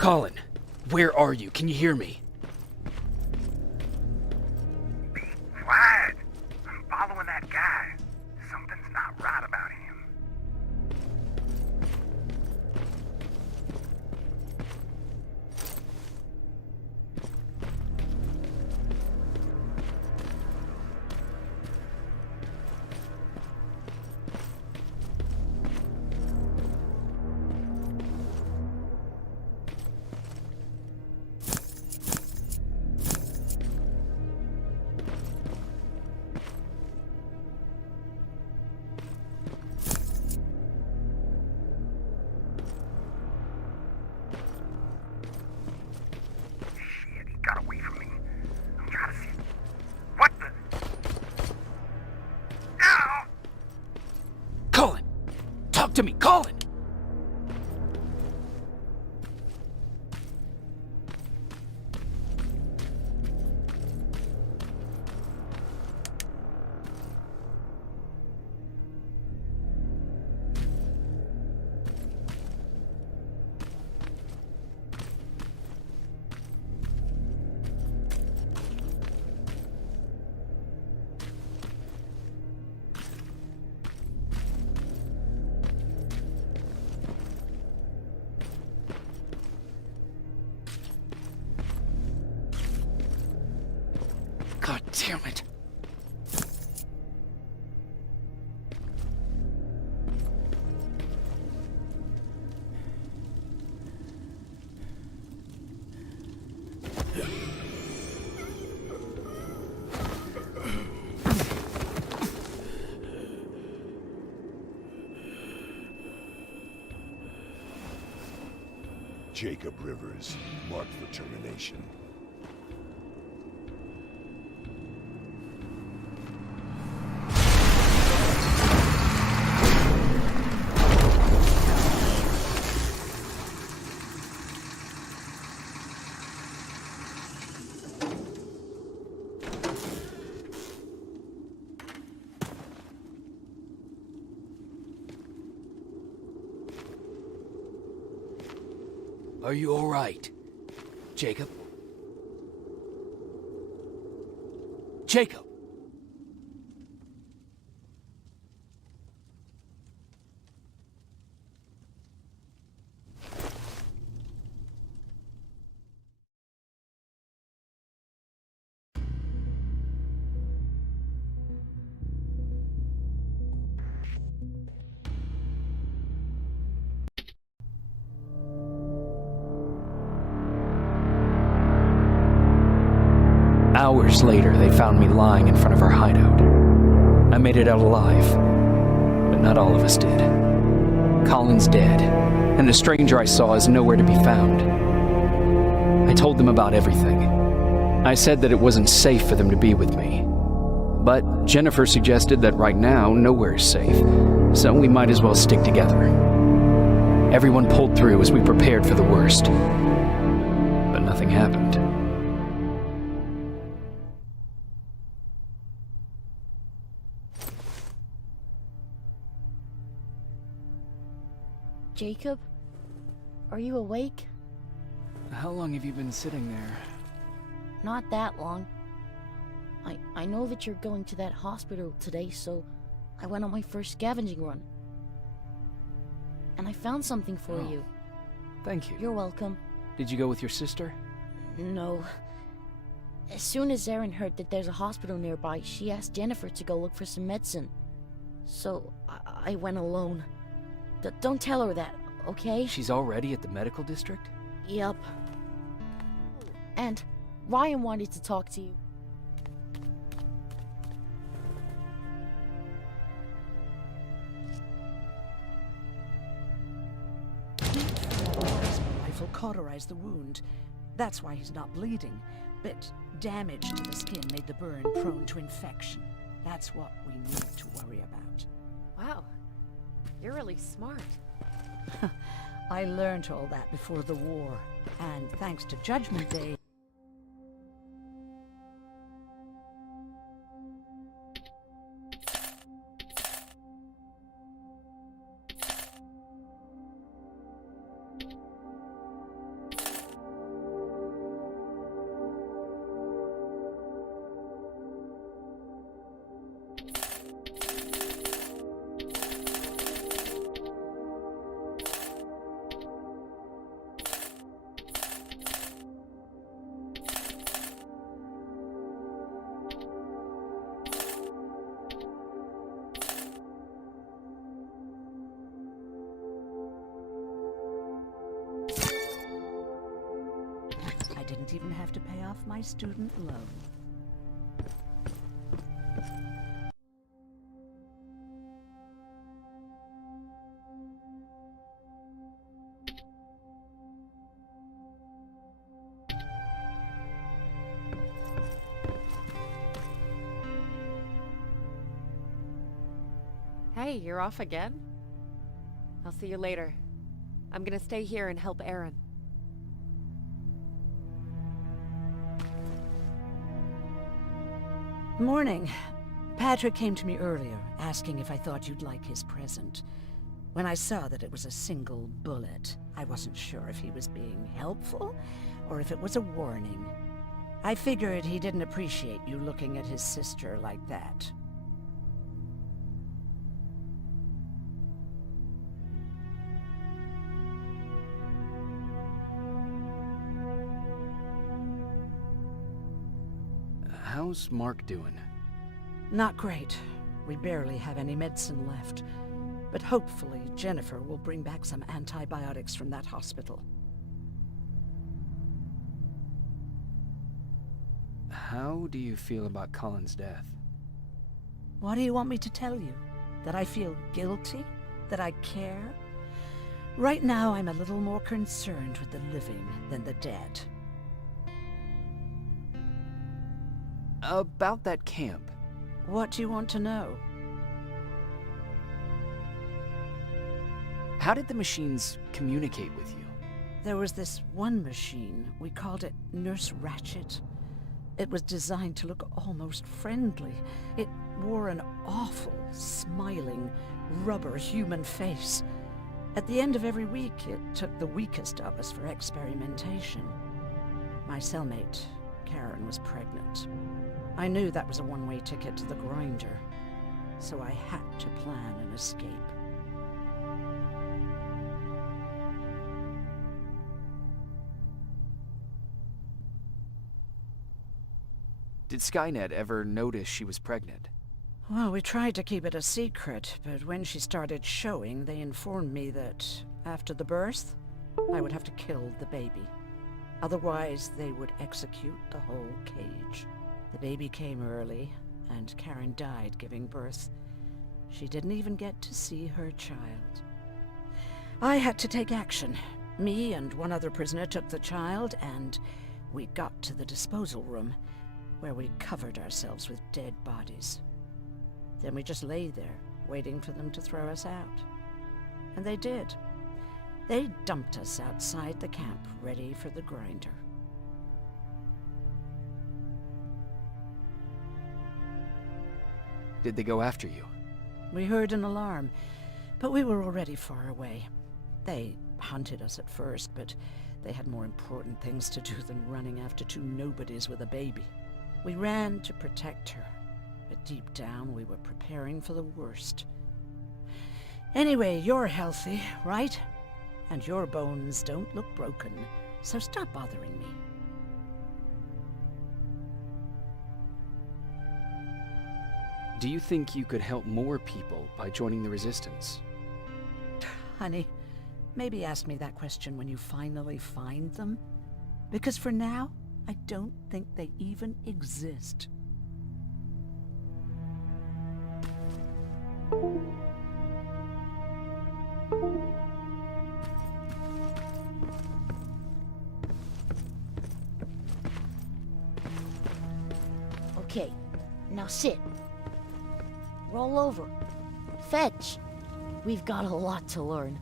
Colin, where are you? Can you hear me? Be quiet. I'm following that guy. Something's not right about him. Shit, he got away from me. I'm trying to see. What the? Ow! Colin! Talk to me, Colin! God damn it. Jacob Rivers, marked for termination. Are you all right? Jacob? Jacob! Hours later, they found me lying in front of our hideout. I made it out alive, but not all of us did. Colin's dead, and the stranger I saw is nowhere to be found. I told them about everything. I said that it wasn't safe for them to be with me. But Jennifer suggested that right now, nowhere is safe, so we might as well stick together. Everyone pulled through as we prepared for the worst, but nothing happened. Jacob? Are you awake? How long have you been sitting there? Not that long. I know that you're going to that hospital today, so I went on my first scavenging run. And I found something for you. Thank you. You're welcome. Did you go with your sister? No. As soon as Erin heard that there's a hospital nearby, she asked Jennifer to go look for some medicine. So I went alone. Don't tell her that, okay? She's already at the medical district? Yup. And Ryan wanted to talk to you. His rifle cauterized the wound. That's why he's not bleeding. But damage to the skin made the burn prone to infection. That's what we need to worry about. Wow. You're really smart. I learned all that before the war. And thanks to Judgment Day... enough to pay off my student loan. Hey, you're off again? I'll see you later. I'm gonna stay here and help Aaron. Morning. Patrick came to me earlier, asking if I thought you'd like his present. When I saw that it was a single bullet, I wasn't sure if he was being helpful, or if it was a warning. I figured he didn't appreciate you looking at his sister like that. How's Mark doing? Not great. We barely have any medicine left. But hopefully Jennifer will bring back some antibiotics from that hospital. How do you feel about Colin's death? What do you want me to tell you? That I feel guilty? That I care? Right now I'm a little more concerned with the living than the dead. About that camp. What do you want to know? How did the machines communicate with you? There was this one machine. We called it Nurse Ratchet. It was designed to look almost friendly. It wore an awful, smiling, rubber human face. At the end of every week, it took the weakest of us for experimentation. My cellmate, Karen, was pregnant. I knew that was a one-way ticket to the grinder, so I had to plan an escape. Did Skynet ever notice she was pregnant? Well, we tried to keep it a secret, but when she started showing, they informed me that after the birth, I would have to kill the baby. Otherwise, they would execute the whole cage. The baby came early, and Karen died giving birth. She didn't even get to see her child. I had to take action. Me and one other prisoner took the child, and we got to the disposal room, where we covered ourselves with dead bodies. Then we just lay there, waiting for them to throw us out. And they did. They dumped us outside the camp, ready for the grinder. Did they go after you? We heard an alarm, but we were already far away. They hunted us at first, but they had more important things to do than running after two nobodies with a baby. We ran to protect her, but deep down we were preparing for the worst. Anyway, you're healthy, right? And your bones don't look broken, so stop bothering me. Do you think you could help more people by joining the Resistance? Honey, maybe ask me that question when you finally find them. Because for now, I don't think they even exist. Okay, now sit. Roll over. Fetch. We've got a lot to learn.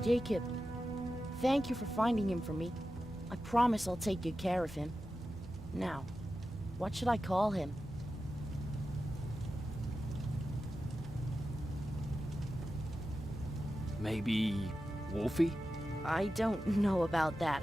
Jacob, thank you for finding him for me. I promise I'll take good care of him. Now, what should I call him? Maybe Wolfie? I don't know about that.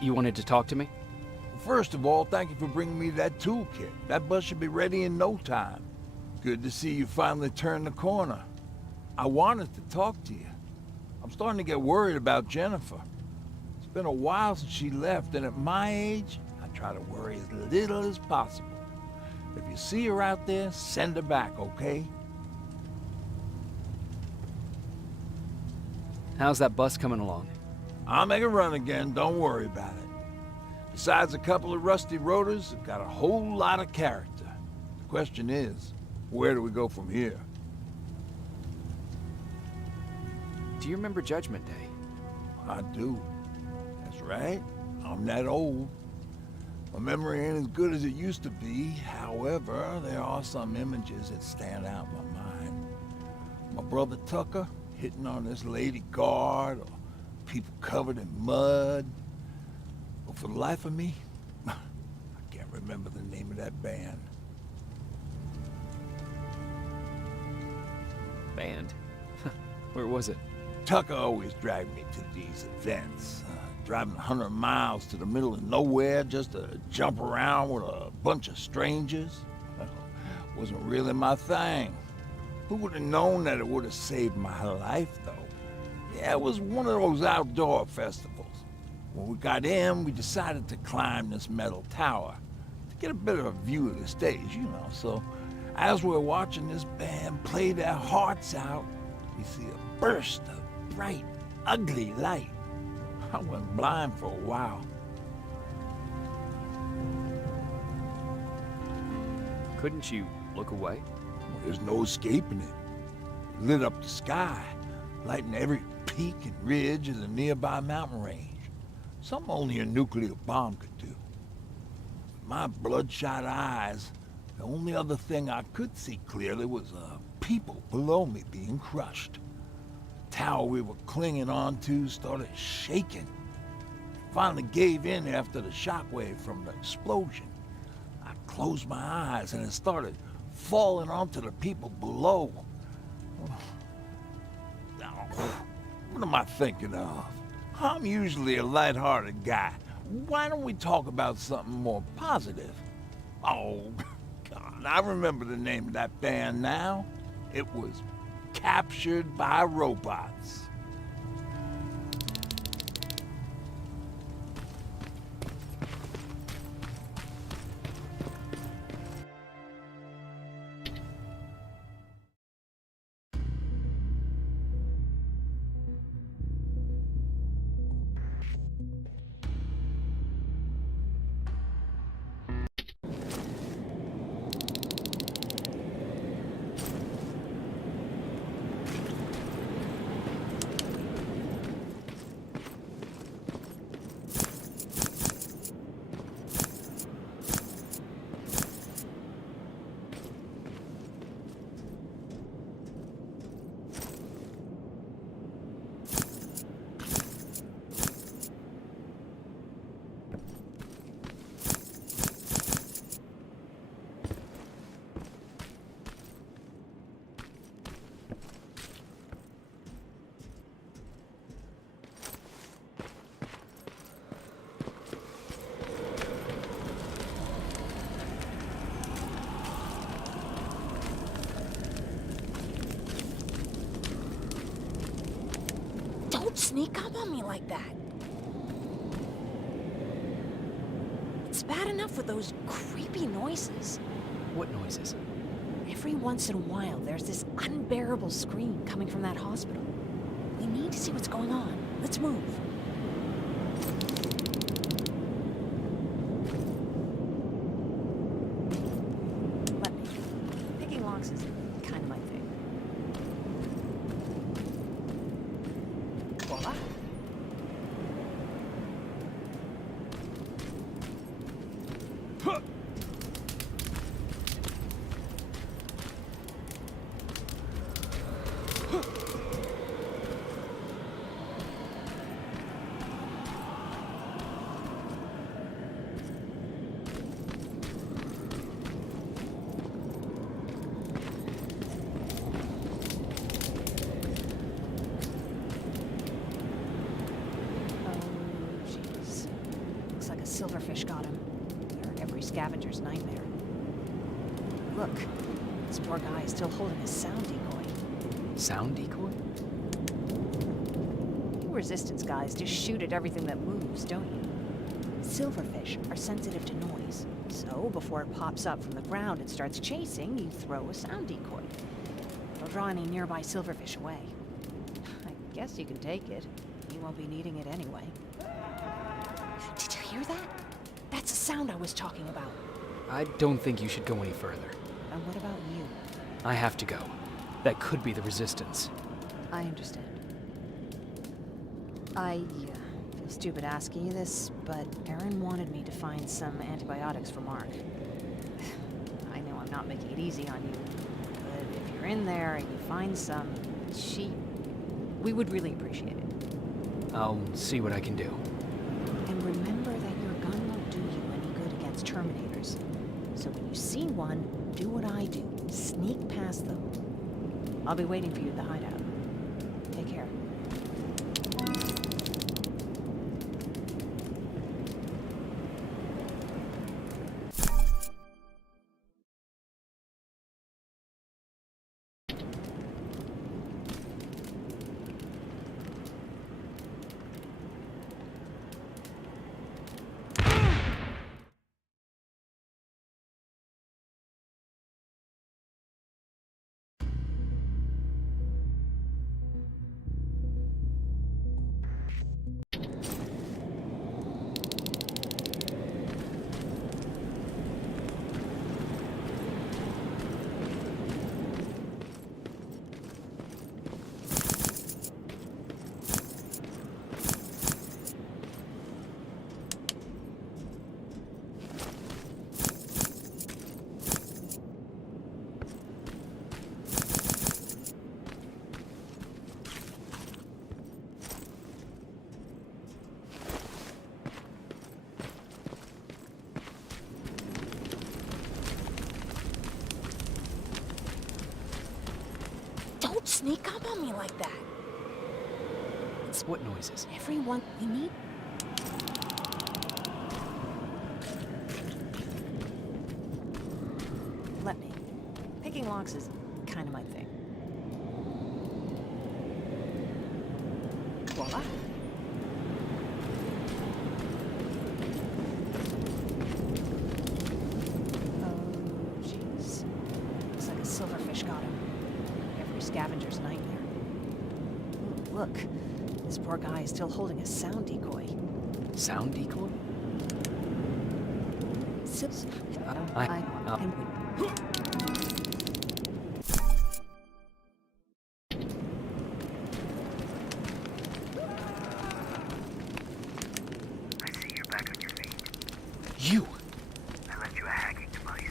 You wanted to talk to me? First of all, thank you for bringing me that toolkit. That bus should be ready in no time. Good to see you finally turned the corner. I wanted to talk to you. I'm starting to get worried about Jennifer. It's been a while since she left, and at my age, I try to worry as little as possible. If you see her out there, send her back, okay? How's that bus coming along? I'll make a run again, don't worry about it. Besides a couple of rusty rotors, it's got a whole lot of character. The question is, where do we go from here? Do you remember Judgment Day? I do. That's right. I'm that old. My memory ain't as good as it used to be. However, there are some images that stand out in my mind. My brother Tucker hitting on this lady guard, or people covered in mud. But for the life of me, I can't remember the name of that band. Band? Where was it? Tucker always dragged me to these events. Driving 100 miles to the middle of nowhere just to jump around with a bunch of strangers. Wasn't really my thing. Who would have known that it would have saved my life, though? Yeah, it was one of those outdoor festivals. When we got in, we decided to climb this metal tower to get a better view of the stage, you know. So as we're watching this band play their hearts out, we see a burst of bright, ugly light. I went blind for a while. Couldn't you look away? Well, there's no escaping it. It lit up the sky, lighting every peak and ridge of the nearby mountain range. Something only a nuclear bomb could do. With my bloodshot eyes, the only other thing I could see clearly was people below me being crushed. The tower we were clinging onto started shaking. It finally gave in after the shockwave from the explosion. I closed my eyes and it started falling onto the people below. What am I thinking of? I'm usually a lighthearted guy. Why don't we talk about something more positive? Oh, God, I remember the name of that band now. It was Captured by Robots. Sneak up on me like that. It's bad enough with those creepy noises. What noises? Every once in a while, there's this unbearable scream coming from that hospital. We need to see what's going on. Let's move. Let me. Picking locks is kind of my thing. Voila. silverfish got him. They're every scavenger's nightmare. Look, this poor guy is still holding a sound decoy. Sound decoy? You resistance guys just shoot at everything that moves, don't you? Silverfish are sensitive to noise, so before it pops up from the ground and starts chasing, you throw a sound decoy. It'll draw any nearby silverfish away. I guess you can take it. You won't be needing it anyway. Did you hear that? That's the sound I was talking about. I don't think you should go any further. And what about you? I have to go. That could be the resistance. I understand. I feel stupid asking you this, but Erin wanted me to find some antibiotics for Mark. I know I'm not making it easy on you, but if you're in there and you find some, we would really appreciate it. I'll see what I can do. And remember that your gun won't do you any good against Terminators. So when you see one, do what I do. Sneak past them. I'll be waiting for you at the hideout. Take care. Don't sneak up on me like that. What noises? Everyone, we need... Let me. Picking locks is kind of my thing. Voila. Oh, jeez. Looks like a silverfish got him. Every scavenger's nightmare. Ooh, look. This poor guy is still holding a sound decoy. Sound decoy? I see you're back on your feet. You! I left you a hacking device.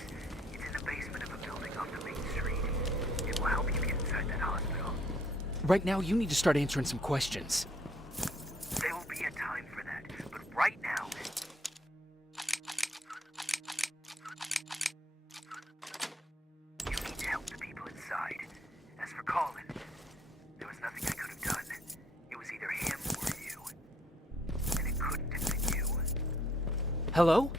It's in the basement of a building off the main street. It will help you get inside that hospital. Right now, you need to start answering some questions. There will be a time for that, but right now... You need to help the people inside. As for Colin, there was nothing I could have done. It was either him or you. And it couldn't have been you. Hello?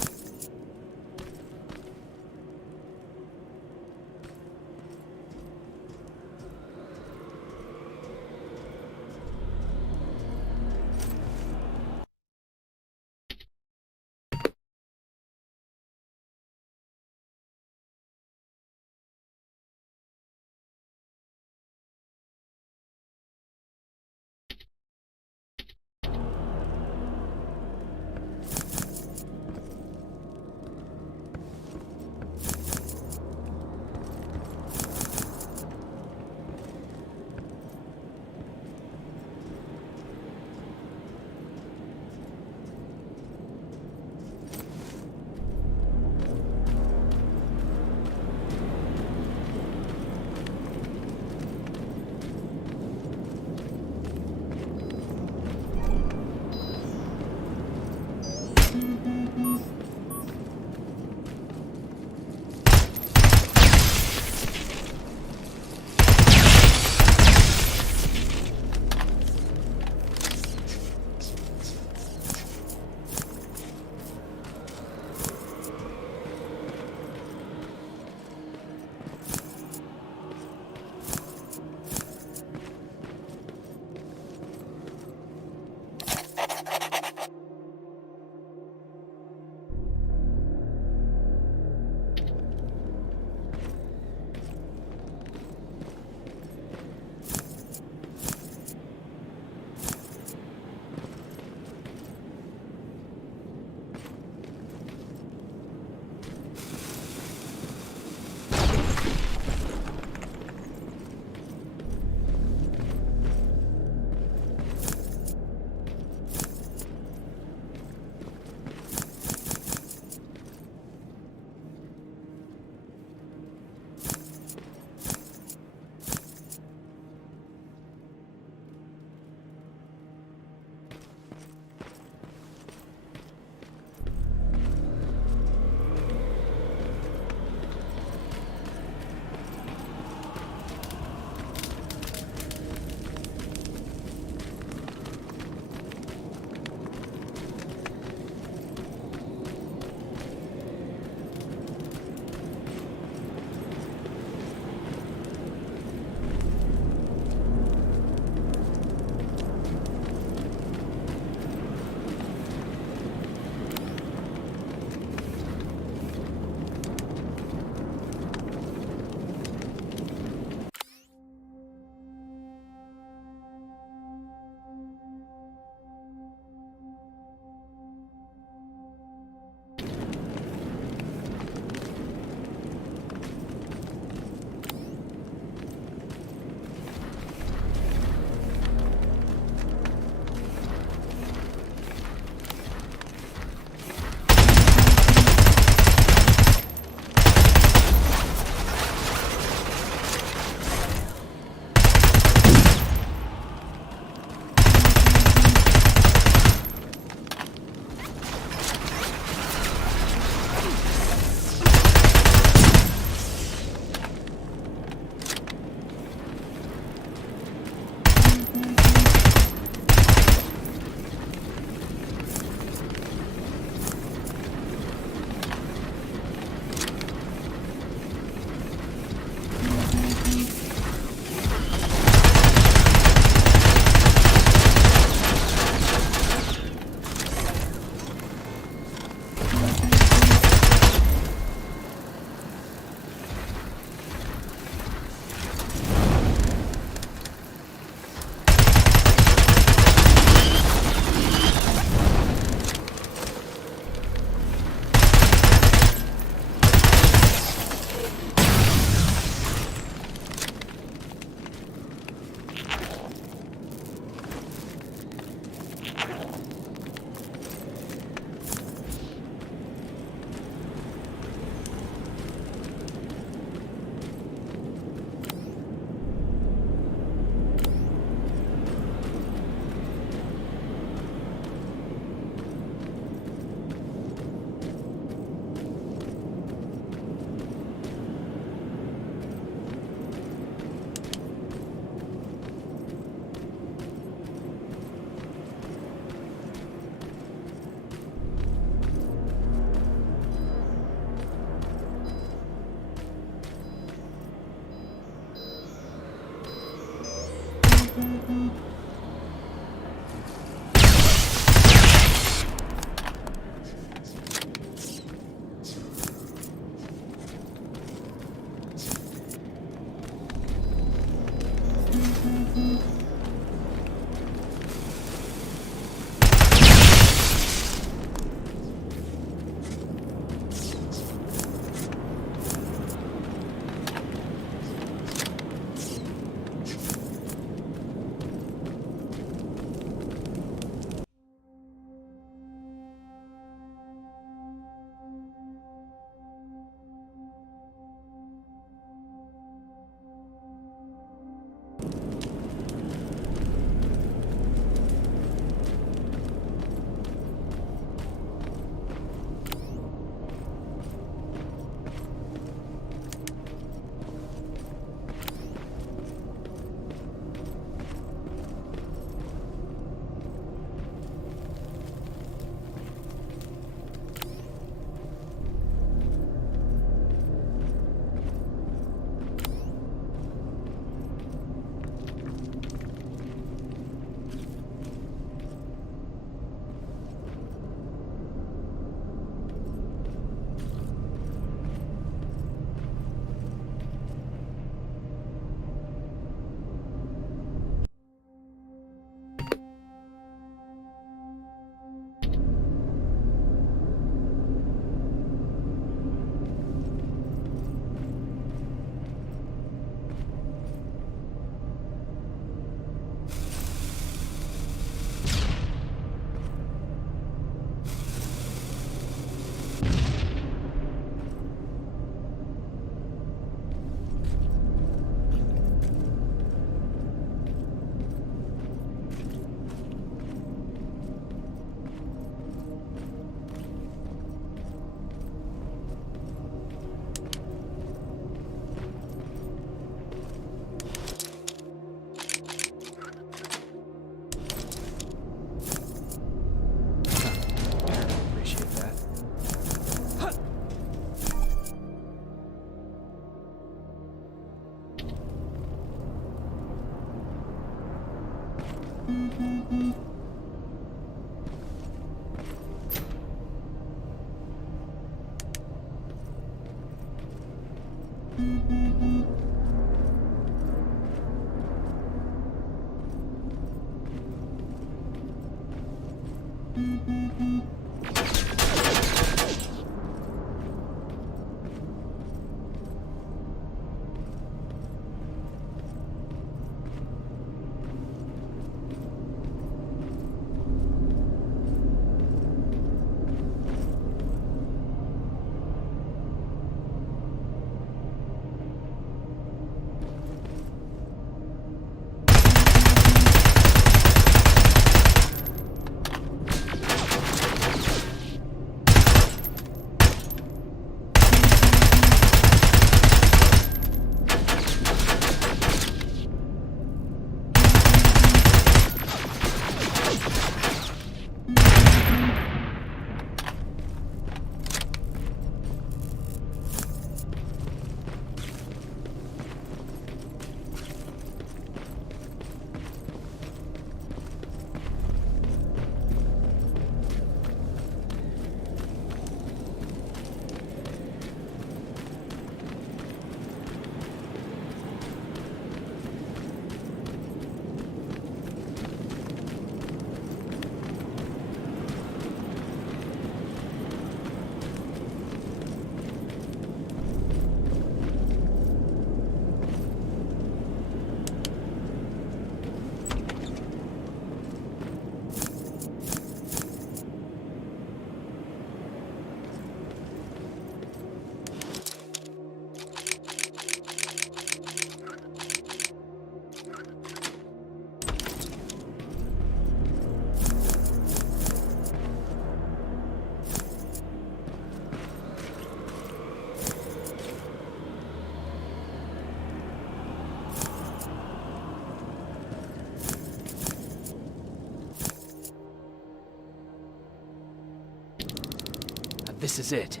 This is it.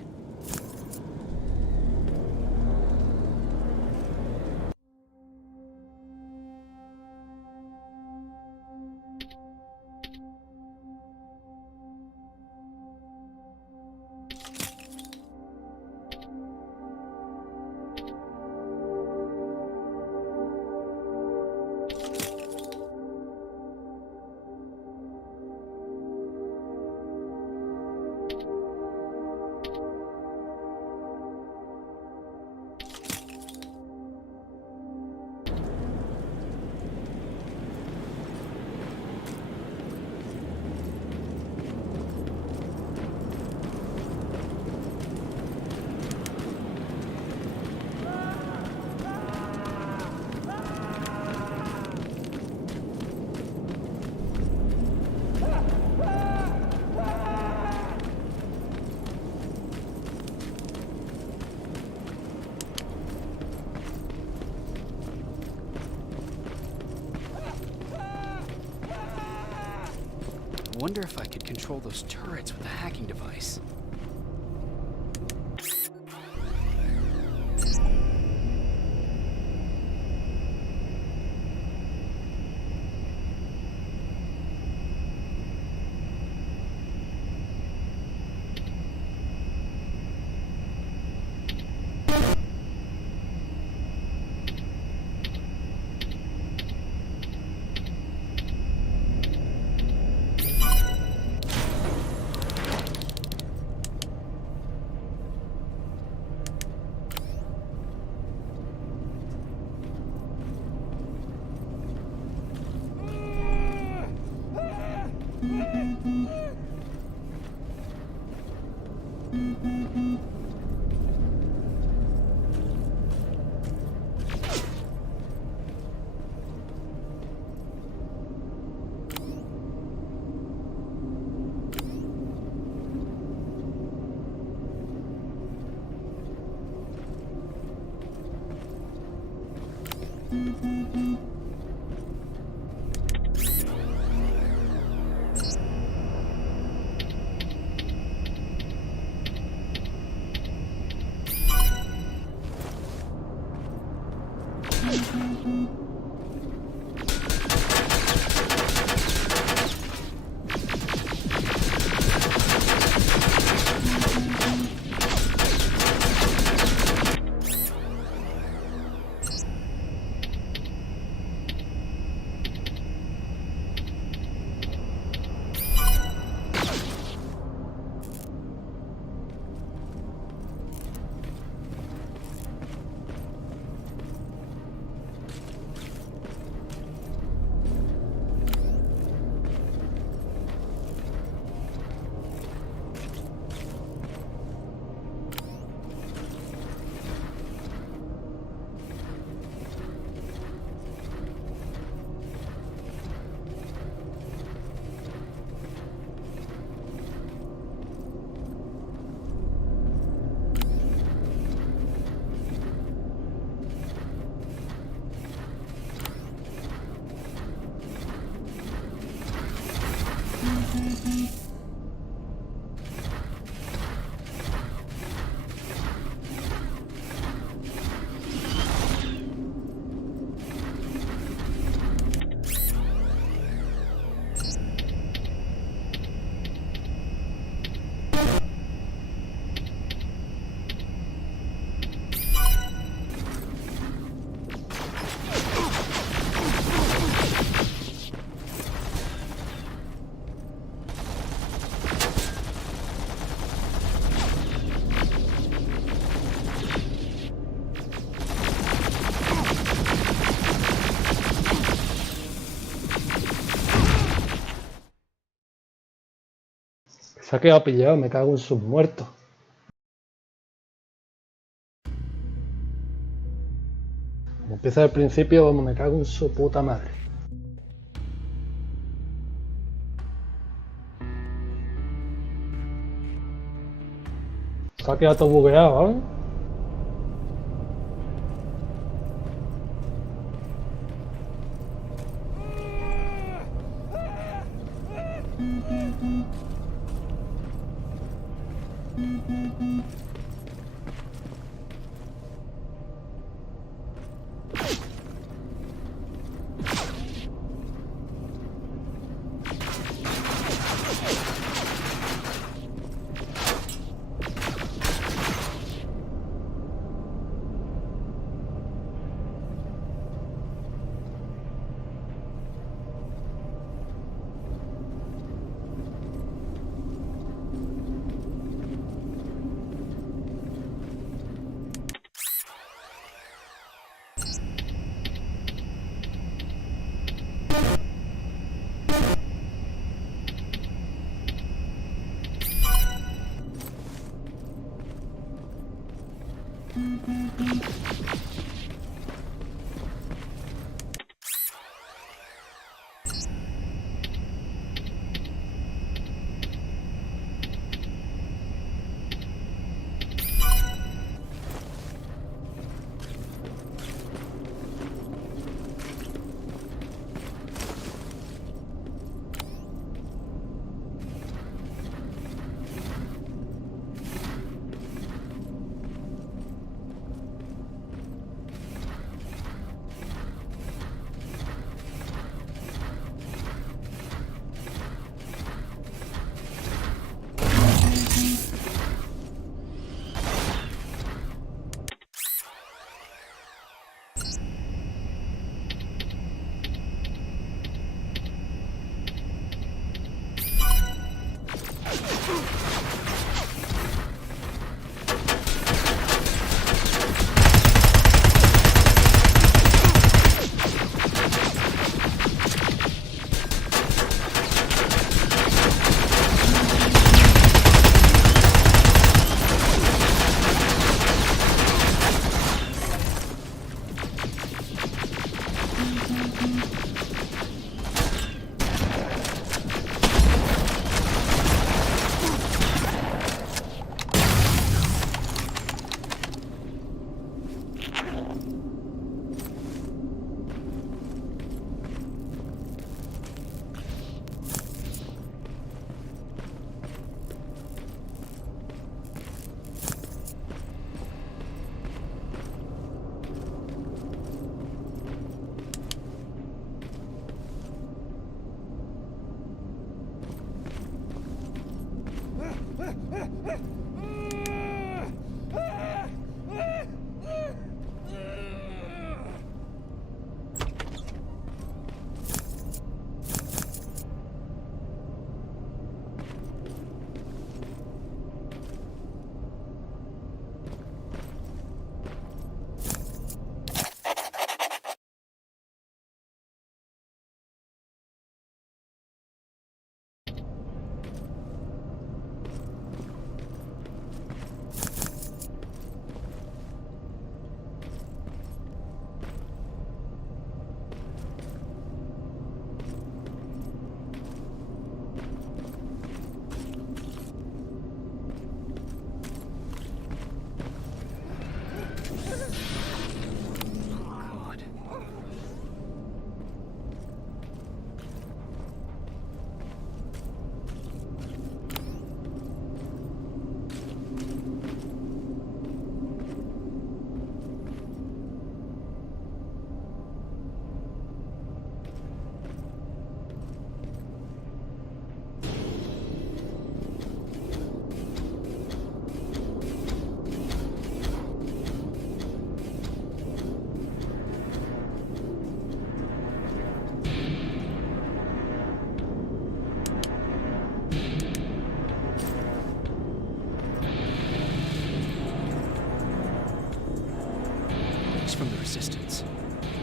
wonder if I could control those turrets with a hacking device. Se ha quedado pillado, me cago en sus muertos. Como empieza al principio, vamos, me cago en su puta madre. Se ha quedado todo bugueado, ¿eh?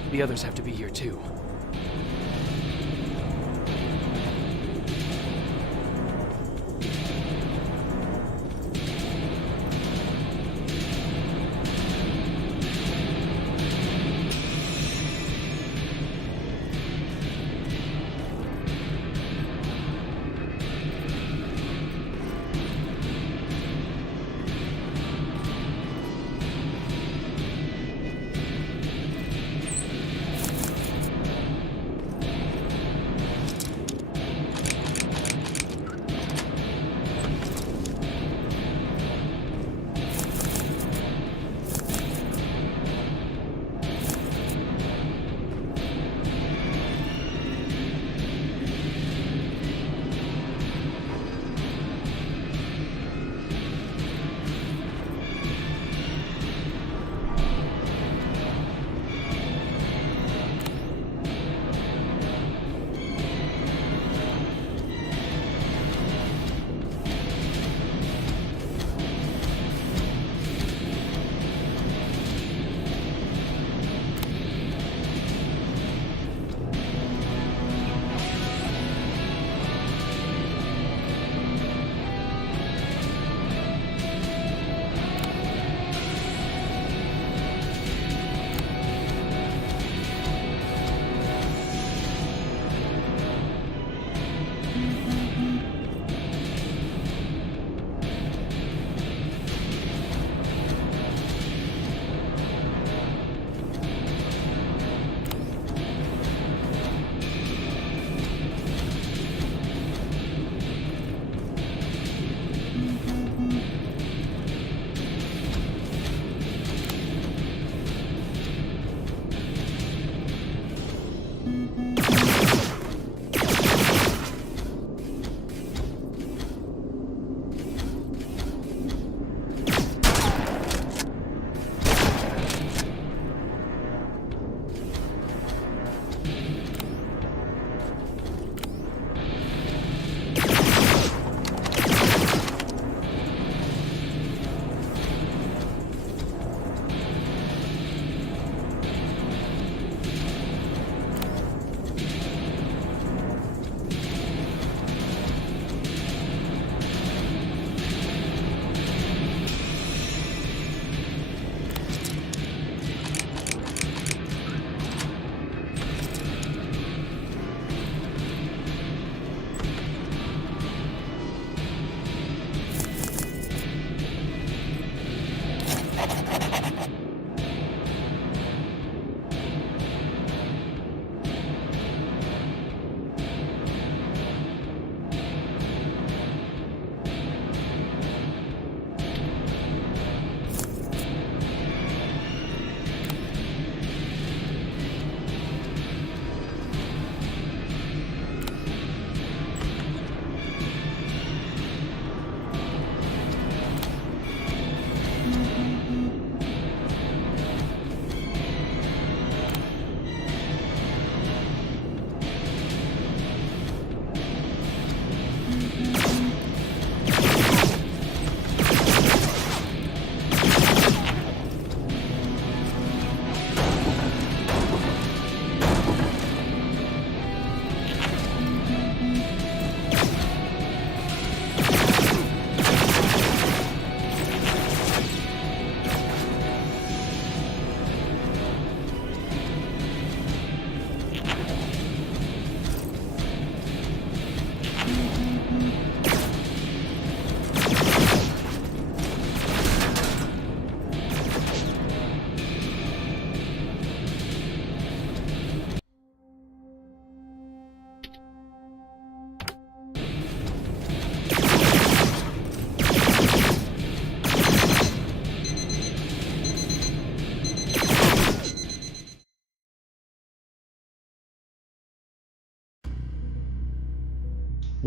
The others have to be here too.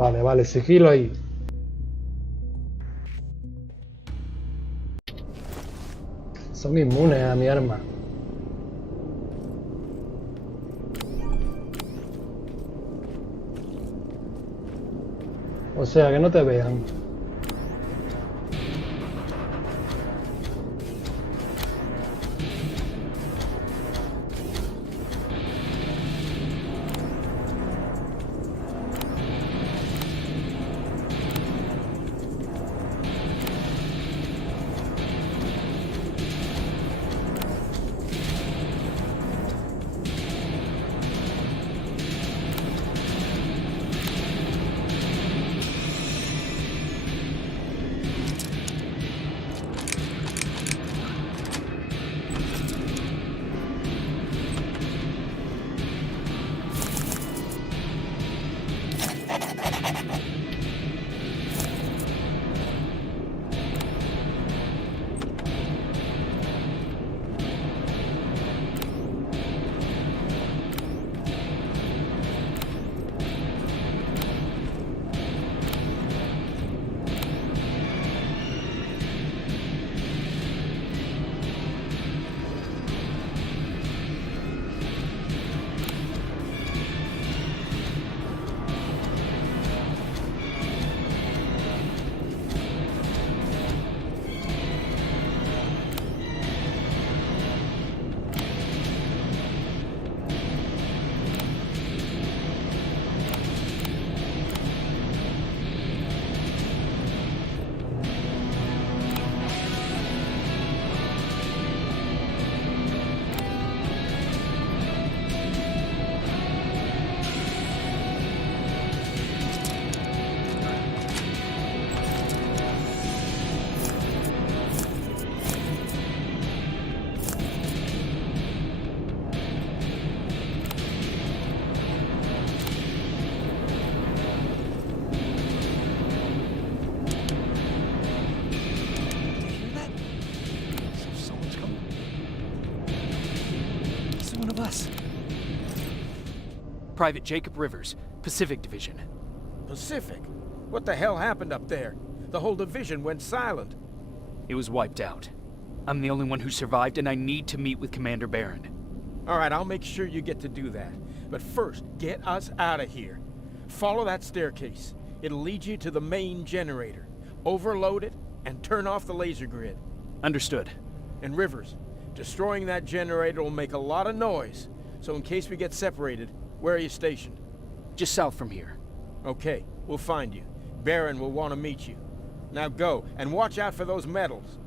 Vale, vale, sigilo ahí. Son inmunes a mi arma. O sea, que no te vean. Private Jacob Rivers, Pacific Division. Pacific? What the hell happened up there? The whole division went silent. It was wiped out. I'm the only one who survived, and I need to meet with Commander Barron. All right, I'll make sure you get to do that. But first, get us out of here. Follow that staircase. It'll lead you to the main generator. Overload it, and turn off the laser grid. Understood. And Rivers, destroying that generator will make a lot of noise. So in case we get separated, where are you stationed? Just south from here. Okay, we'll find you. Barron will want to meet you. Now go, and watch out for those medals.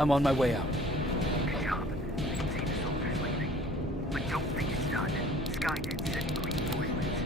I'm on my way out. Good job. I can see the soldiers leaving. But don't think it's done. Skynet's setting green toilets.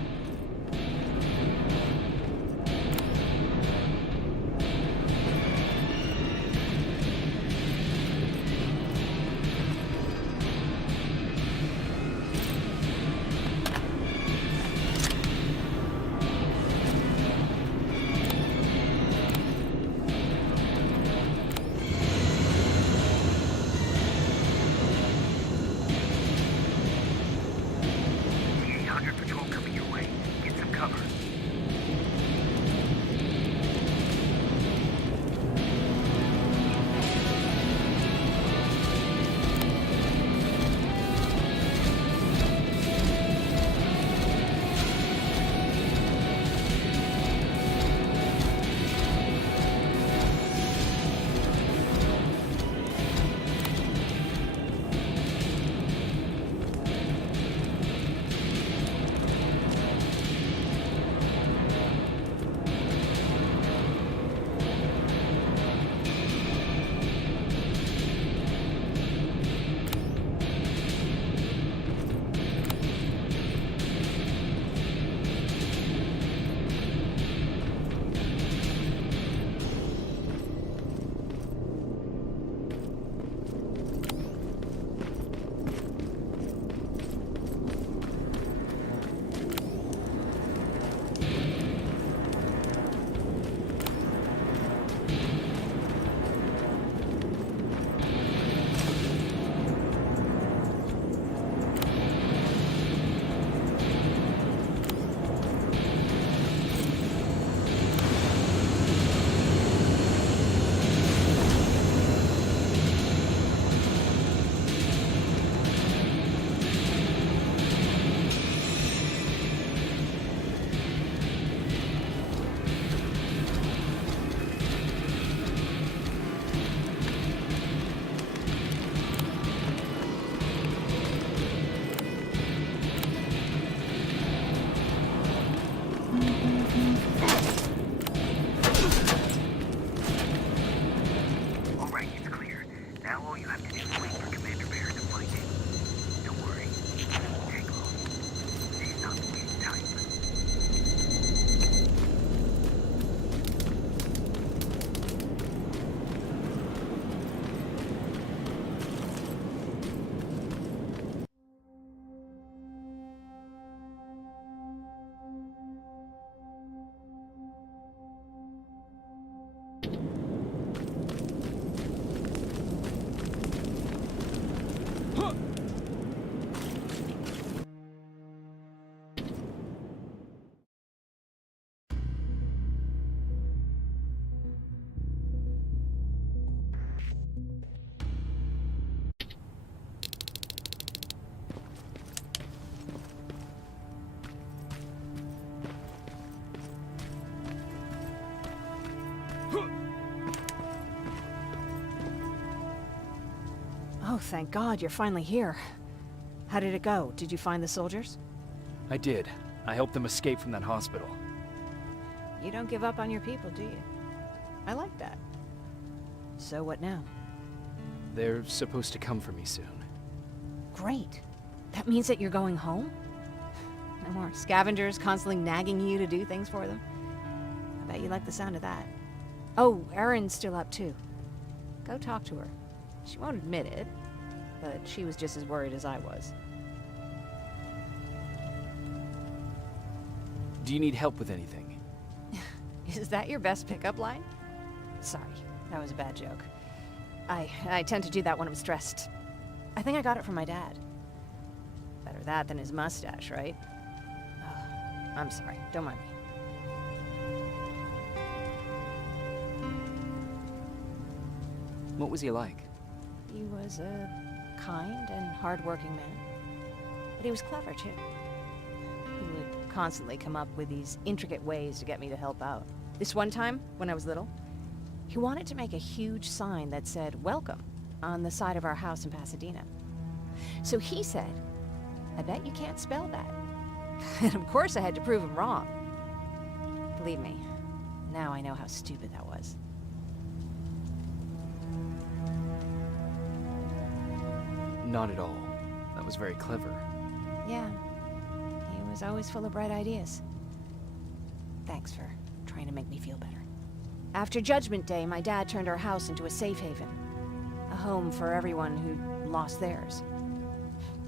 Oh, thank God, you're finally here. How did it go? Did you find the soldiers? I did. I helped them escape from that hospital. You don't give up on your people, do you? I like that. So what now? They're supposed to come for me soon. Great. That means that you're going home? No more scavengers constantly nagging you to do things for them? I bet you like the sound of that. Oh, Erin's still up too. Go talk to her. She won't admit it, but she was just as worried as I was. Do you need help with anything? Is that your best pickup line? Sorry, that was a bad joke. I tend to do that when I'm stressed. I think I got it from my dad. Better that than his mustache, right? Oh, I'm sorry, don't mind me. What was he like? He was a kind and hard-working man. But he was clever, too. He would constantly come up with these intricate ways to get me to help out. This one time, when I was little, he wanted to make a huge sign that said, "Welcome," on the side of our house in Pasadena. So he said, "I bet you can't spell that." And of course I had to prove him wrong. Believe me, now I know how stupid that was. Not at all. That was very clever. Yeah, he was always full of bright ideas. Thanks for trying to make me feel better. After Judgment Day, my dad turned our house into a safe haven. A home for everyone who lost theirs.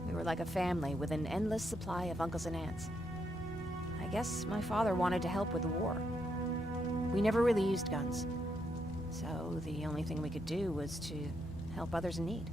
We were like a family with an endless supply of uncles and aunts. I guess my father wanted to help with the war. We never really used guns. So the only thing we could do was to help others in need.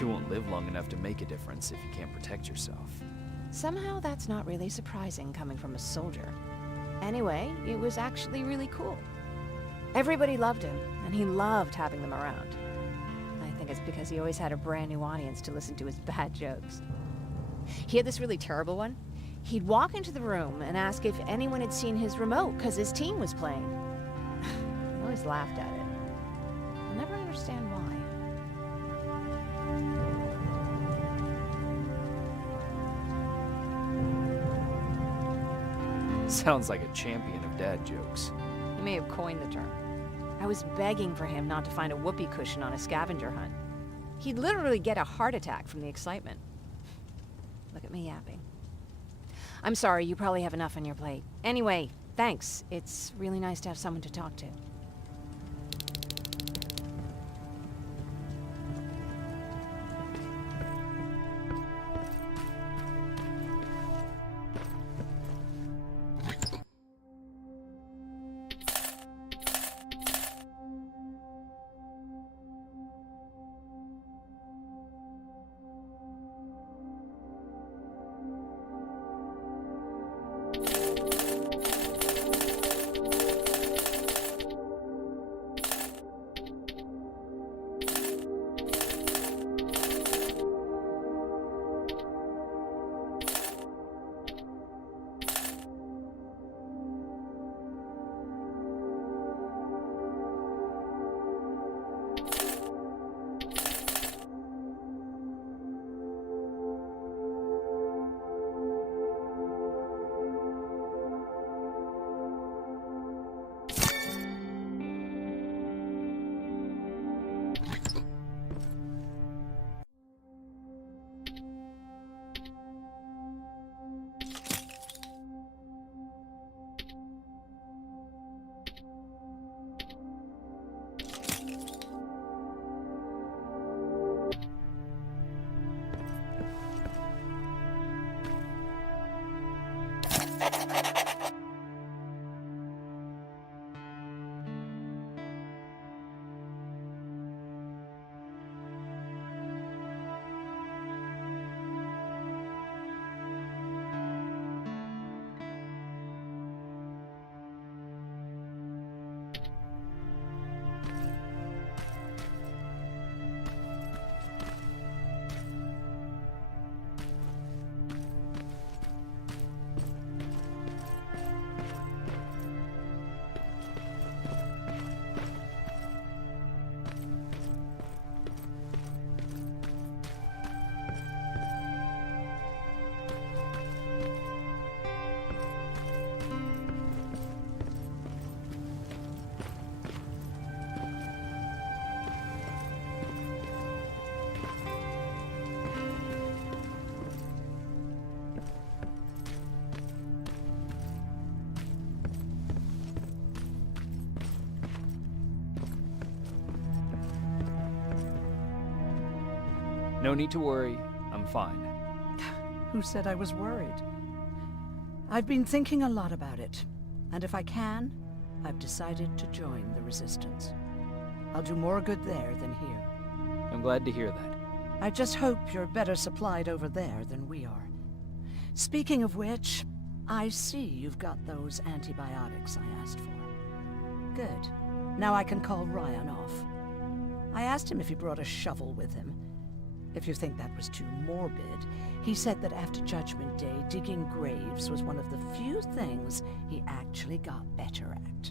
You won't live long enough to make a difference if you can't protect yourself. Somehow that's not really surprising coming from a soldier. Anyway, it was actually really cool. Everybody loved him, and he loved having them around. I think it's because he always had a brand new audience to listen to his bad jokes. He had this really terrible one. He'd walk into the room and ask if anyone had seen his remote because his team was playing. I always laughed at it. I'll never understand why. Sounds like a champion of dad jokes. He may have coined the term. I was begging for him not to find a whoopee cushion on a scavenger hunt. He'd literally get a heart attack from the excitement. Look at me yapping. I'm sorry, you probably have enough on your plate. Anyway, thanks. It's really nice to have someone to talk to. No need to worry. I'm fine. Who said I was worried? I've been thinking a lot about it, and if I can, I've decided to join the Resistance. I'll do more good there than here. I'm glad to hear that. I just hope you're better supplied over there than we are. Speaking of which, I see you've got those antibiotics I asked for. Good. Now I can call Ryan off. I asked him if he brought a shovel with him. If you think that was too morbid, he said that after Judgment Day, digging graves was one of the few things he actually got better at.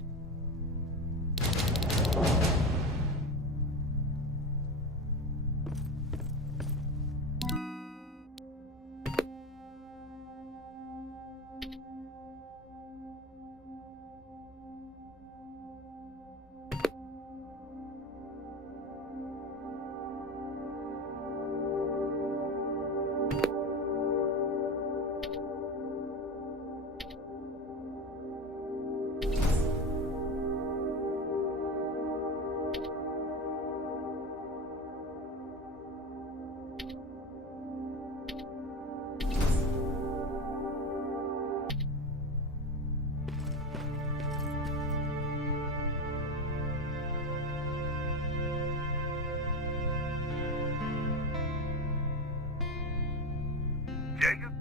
Jacob?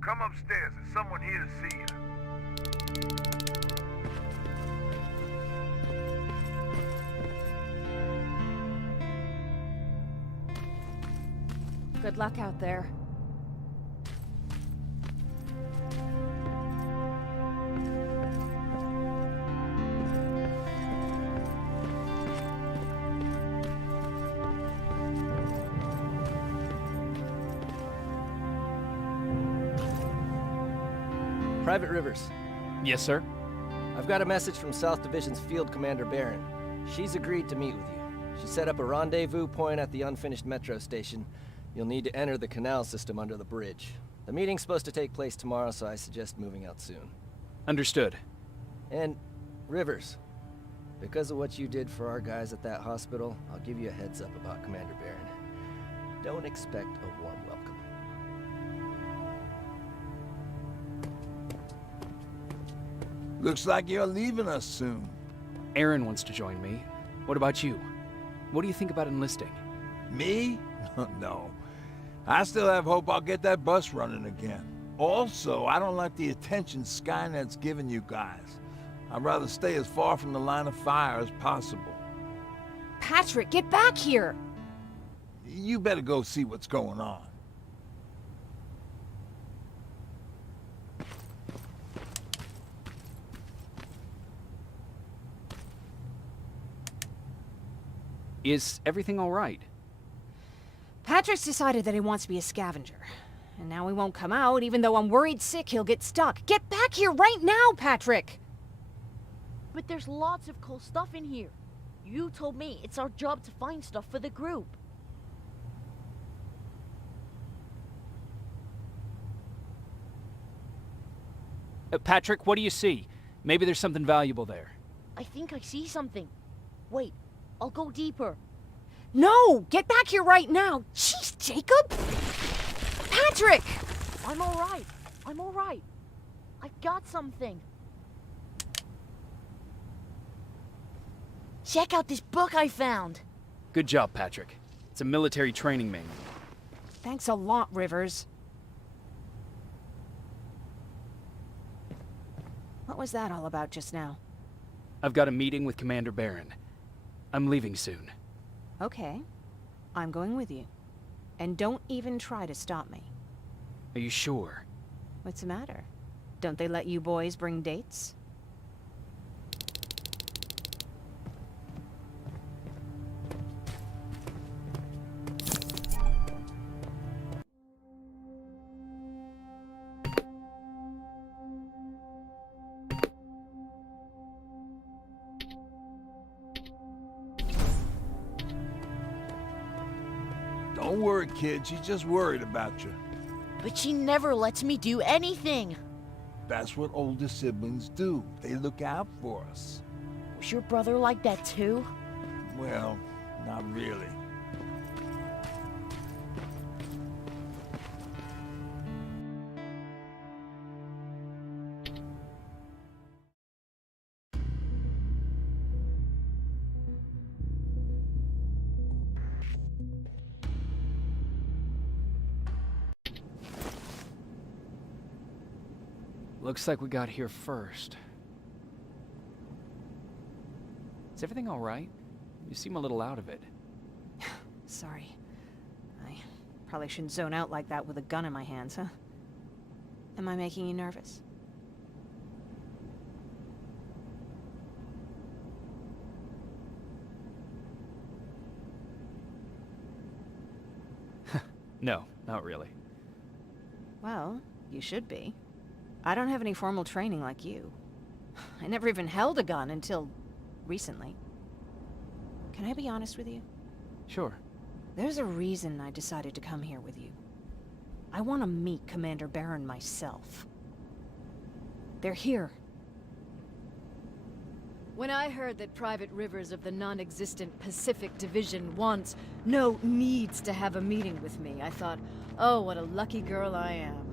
Come upstairs. There's someone here to see you. Good luck out there. Private Rivers. Yes, sir? I've got a message from South Division's Field Commander Barron. She's agreed to meet with you. She set up a rendezvous point at the unfinished metro station. You'll need to enter the canal system under the bridge. The meeting's supposed to take place tomorrow, so I suggest moving out soon. Understood. And, Rivers, because of what you did for our guys at that hospital, I'll give you a heads up about Commander Barron. Don't expect a warm welcome. Looks like you're leaving us soon. Aaron wants to join me. What about you? What do you think about enlisting? Me? No. I still have hope I'll get that bus running again. Also, I don't like the attention Skynet's giving you guys. I'd rather stay as far from the line of fire as possible. Patrick, get back here! You better go see what's going on. Is everything all right? Patrick's decided that he wants to be a scavenger. And now he won't come out, even though I'm worried sick he'll get stuck. Get back here right now, Patrick! But there's lots of cool stuff in here. You told me it's our job to find stuff for the group. Patrick, what do you see? Maybe there's something valuable there. I think I see something. Wait, I'll go deeper. No! Get back here right now! Jeez, Jacob! Patrick! I'm alright. I'm alright. I've got something. Check out this book I found. Good job, Patrick. It's a military training manual. Thanks a lot, Rivers. What was that all about just now? I've got a meeting with Commander Barron. I'm leaving soon. Okay. I'm going with you. And don't even try to stop me. Are you sure? What's the matter? Don't they let you boys bring dates? Don't worry, kid. She's just worried about you. But she never lets me do anything. That's what older siblings do. They look out for us. Was your brother like that too? Well, not really. Looks like we got here first. Is everything all right? You seem a little out of it. Sorry. I probably shouldn't zone out like that with a gun in my hands, huh? Am I making you nervous? No, not really. Well, you should be. I don't have any formal training like you. I never even held a gun until recently. Can I be honest with you? Sure. There's a reason I decided to come here with you. I want to meet Commander Barron myself. They're here. When I heard that Private Rivers of the non-existent Pacific Division needs to have a meeting with me, I thought, oh, what a lucky girl I am.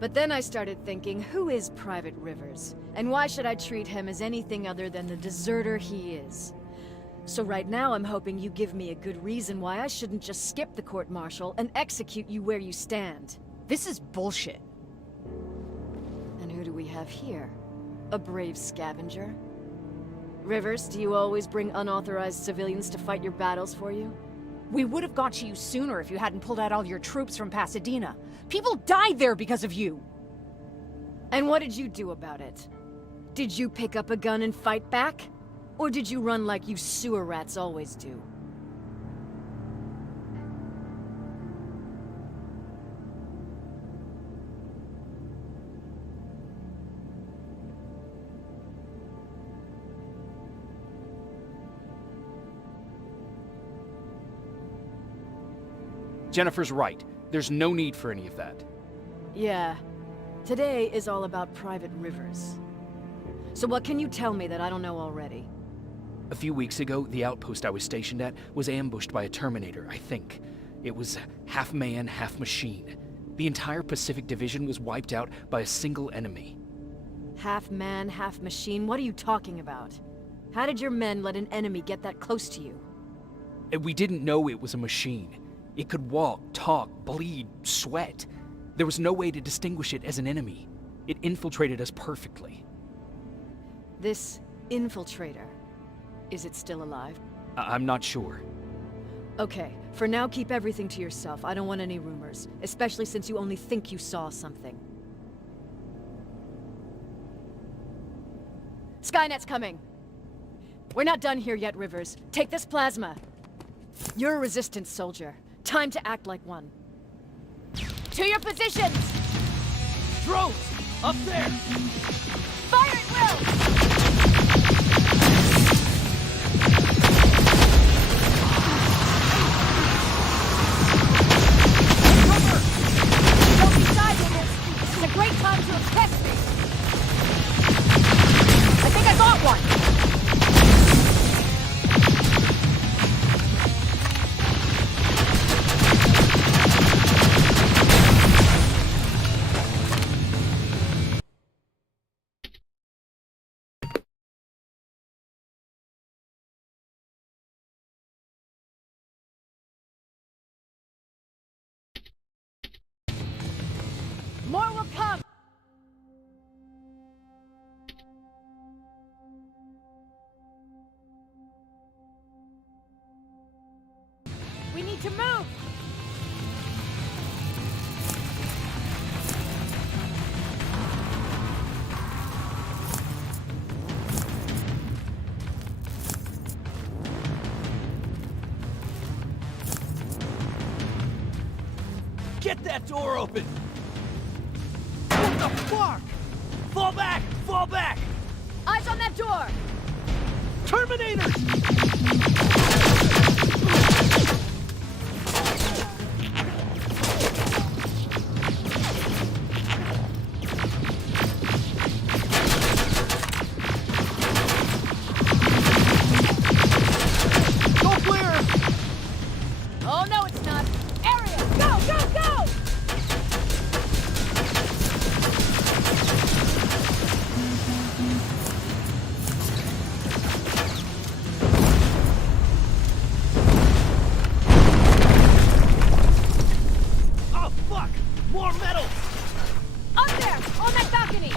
But then I started thinking, who is Private Rivers? And why should I treat him as anything other than the deserter he is? So right now I'm hoping you give me a good reason why I shouldn't just skip the court-martial and execute you where you stand. This is bullshit. And who do we have here? A brave scavenger? Rivers, do you always bring unauthorized civilians to fight your battles for you? We would have got to you sooner if you hadn't pulled out all your troops from Pasadena. People died there because of you! And what did you do about it? Did you pick up a gun and fight back? Or did you run like you sewer rats always do? Jennifer's right. There's no need for any of that. Yeah. Today is all about Private Rivers. So what can you tell me that I don't know already? A few weeks ago, the outpost I was stationed at was ambushed by a Terminator, I think. It was half man, half machine. The entire Pacific Division was wiped out by a single enemy. Half man, half machine? What are you talking about? How did your men let an enemy get that close to you? We didn't know it was a machine. It could walk, talk, bleed, sweat. There was no way to distinguish it as an enemy. It infiltrated us perfectly. This infiltrator, is it still alive? I'm not sure. Okay, for now keep everything to yourself. I don't want any rumors, especially since you only think you saw something. Skynet's coming! We're not done here yet, Rivers. Take this plasma. You're a resistance soldier. Time to act like one. To your positions! Drones! Up there! Fire at will! Don't be shy, Rivers. This is a great time to impress me. I think I got one! More will come! We need to move! Get that door open! What the fuck? Fall back! Fall back! Eyes on that door! Terminators! Go clear! Oh no, it's not! Area! Go, go, go! Oh fuck! More metal! Up there! On that balcony!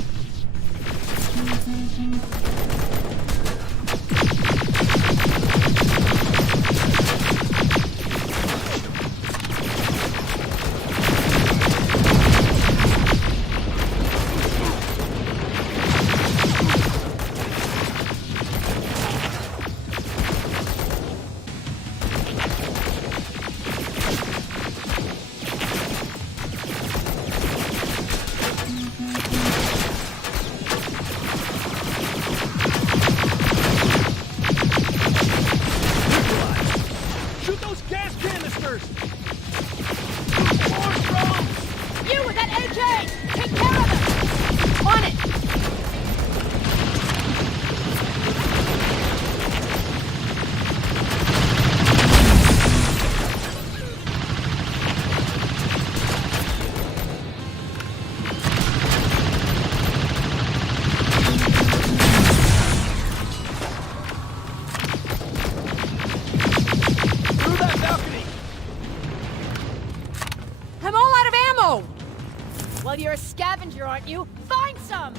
Well, you're a scavenger, aren't you? Find some!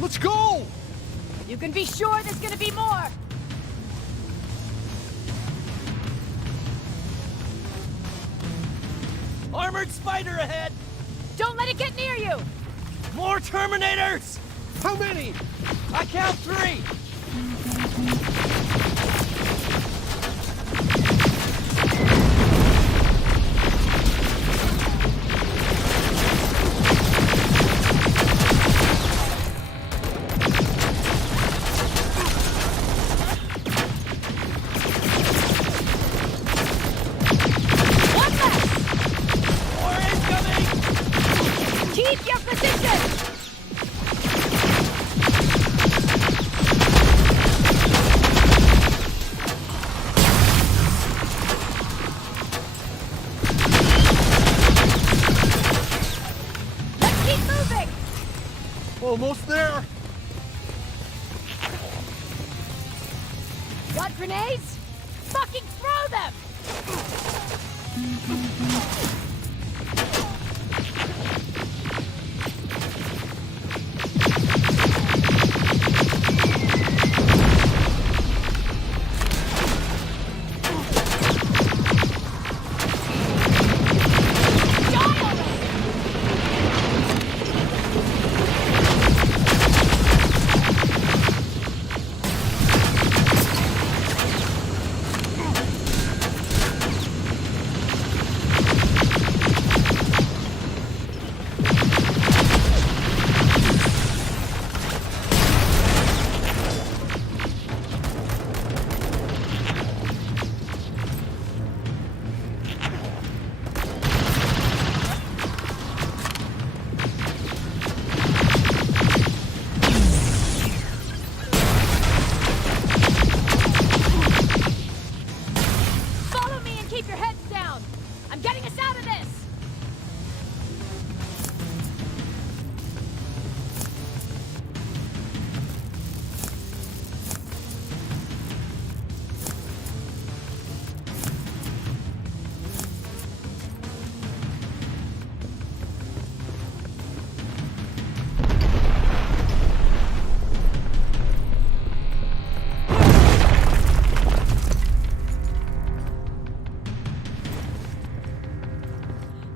Let's go! You can be sure there's gonna be more! Armored spider ahead! Don't let it get near you! More Terminators! How many? I count 3! Almost there! Got grenades? Fucking throw them!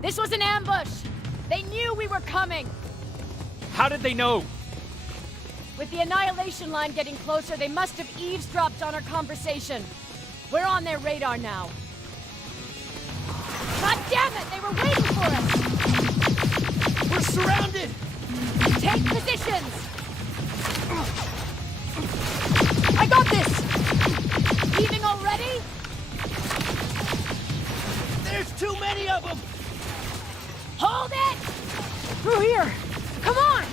This was an ambush! They knew we were coming! How did they know? With the Annihilation line getting closer, they must have eavesdropped on our conversation. We're on their radar now. God damn it! They were waiting for us! We're surrounded! Take positions! I got this! Leaving already? There's too many of them! Hold it! Through here! Come on!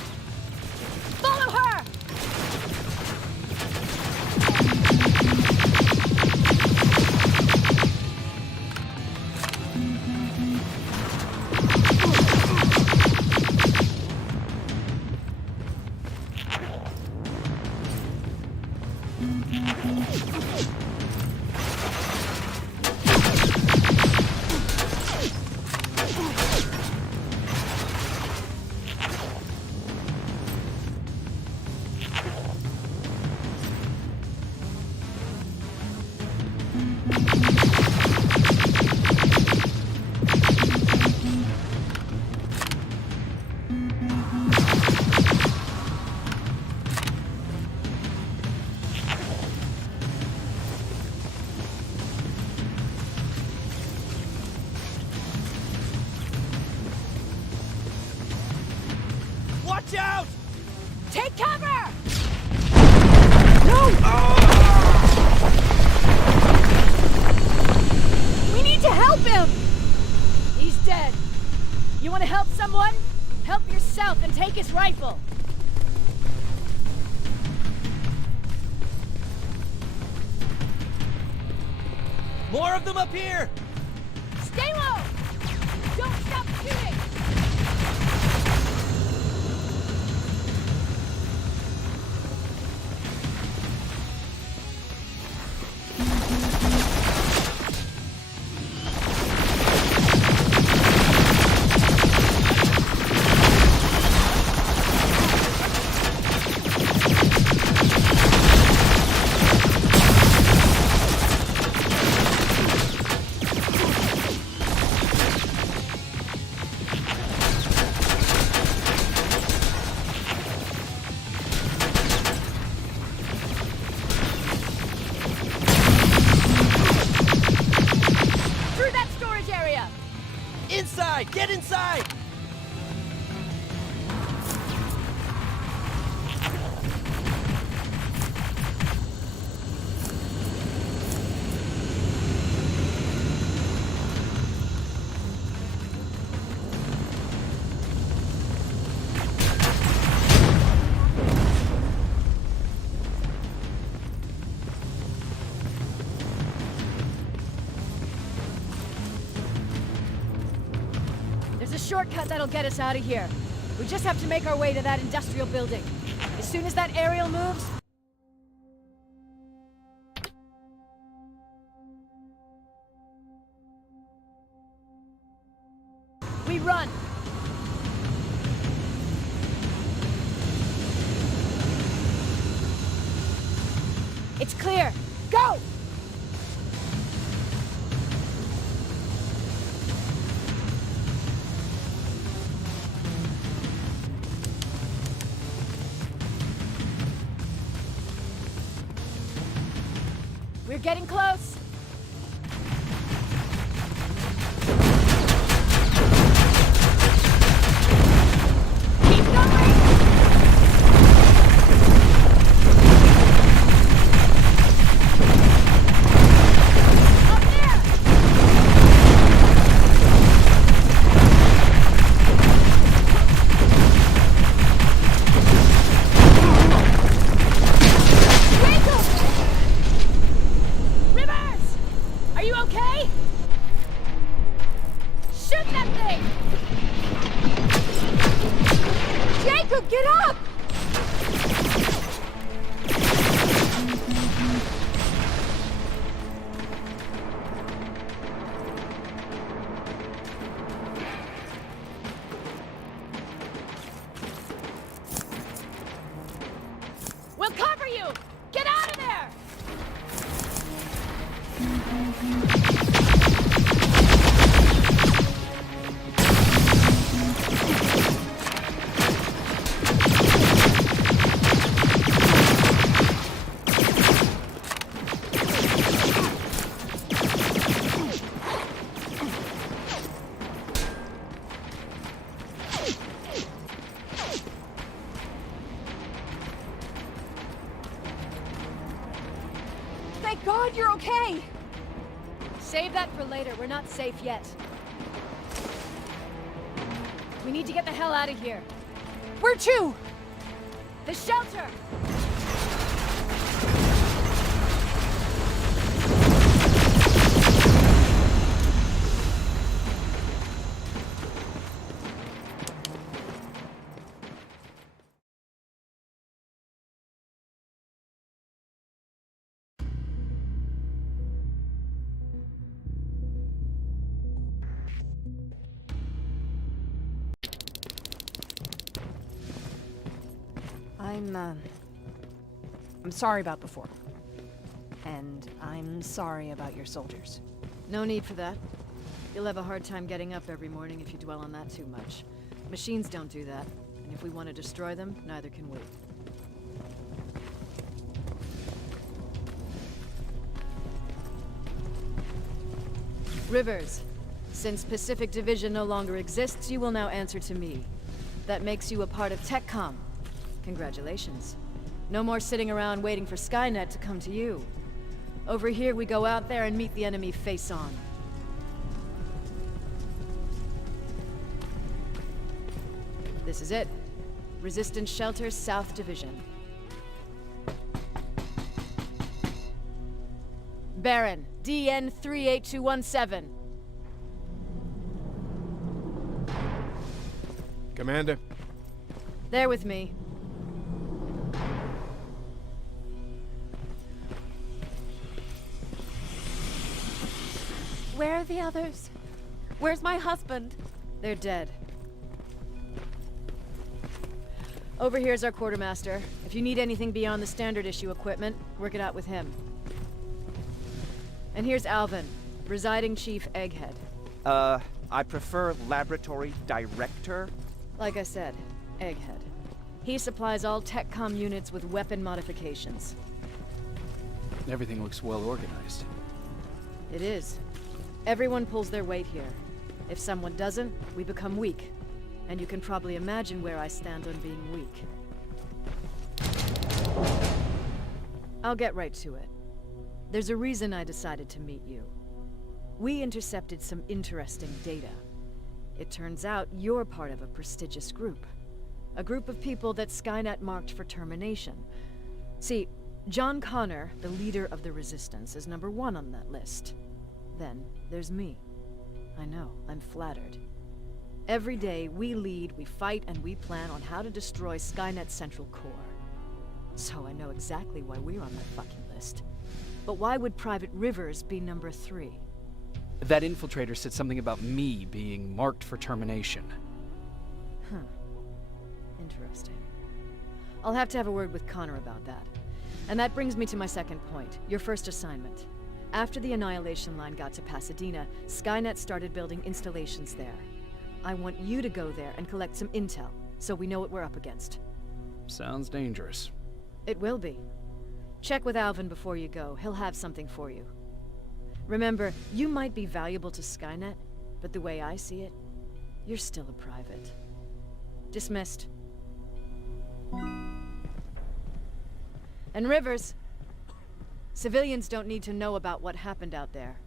Watch out! Take cover! No! We need to help him! He's dead. You want to help someone? Help yourself and take his rifle. More of them up here! Stay low! Don't stop shooting! Inside! Get inside! Shortcut that'll get us out of here. We just have to make our way to that industrial building. As soon as that aerial moves... we run! It's clear! Go! We're getting close. Keep going! Up there! Are you okay? Shoot that thing! Jacob, get up! We'll cover you! Get out of there! Thank God you're okay! Save that for later. We're not safe yet. We need to get the hell out of here. Where to? The shelter! I'm sorry about before. And I'm sorry about your soldiers. No need for that. You'll have a hard time getting up every morning if you dwell on that too much. Machines don't do that, and if we want to destroy them, neither can we. Rivers, since Pacific Division no longer exists, you will now answer to me. That makes you a part of TechCom. Congratulations. No more sitting around waiting for Skynet to come to you. Over here, we go out there and meet the enemy face-on. This is it. Resistance Shelter, South Division. Baron, DN 38217. Commander? They're with me. Where are the others? Where's my husband? They're dead. Over here's our quartermaster. If you need anything beyond the standard issue equipment, work it out with him. And here's Alvin, Presiding Chief Egghead. I prefer Laboratory Director. Like I said, Egghead. He supplies all TechCom units with weapon modifications. Everything looks well organized. It is. Everyone pulls their weight here. If someone doesn't, we become weak. And you can probably imagine where I stand on being weak. I'll get right to it. There's a reason I decided to meet you. We intercepted some interesting data. It turns out you're part of a prestigious group. A group of people that Skynet marked for termination. See, John Connor, the leader of the Resistance, is #1 on that list. Then there's me. I know, I'm flattered. Every day, we lead, we fight, and we plan on how to destroy Skynet's central core. So I know exactly why we're on that fucking list. But why would Private Rivers be #3? That infiltrator said something about me being marked for termination. Huh. Interesting. I'll have to have a word with Connor about that. And that brings me to my second point, your first assignment. After the Annihilation line got to Pasadena, Skynet started building installations there. I want you to go there and collect some intel, so we know what we're up against. Sounds dangerous. It will be. Check with Alvin before you go. He'll have something for you. Remember, you might be valuable to Skynet, but the way I see it, you're still a private. Dismissed. And Rivers, civilians don't need to know about what happened out there.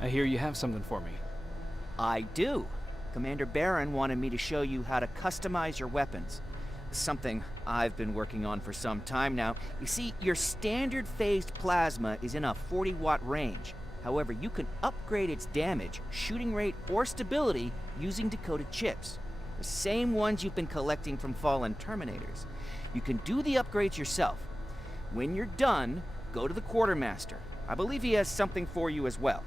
I hear you have something for me. I do. Commander Barron wanted me to show you how to customize your weapons. Something I've been working on for some time now. You see, your standard phased plasma is in a 40-watt range. However, you can upgrade its damage, shooting rate, or stability using decoded chips. The same ones you've been collecting from fallen Terminators. You can do the upgrades yourself. When you're done, go to the quartermaster. I believe he has something for you as well.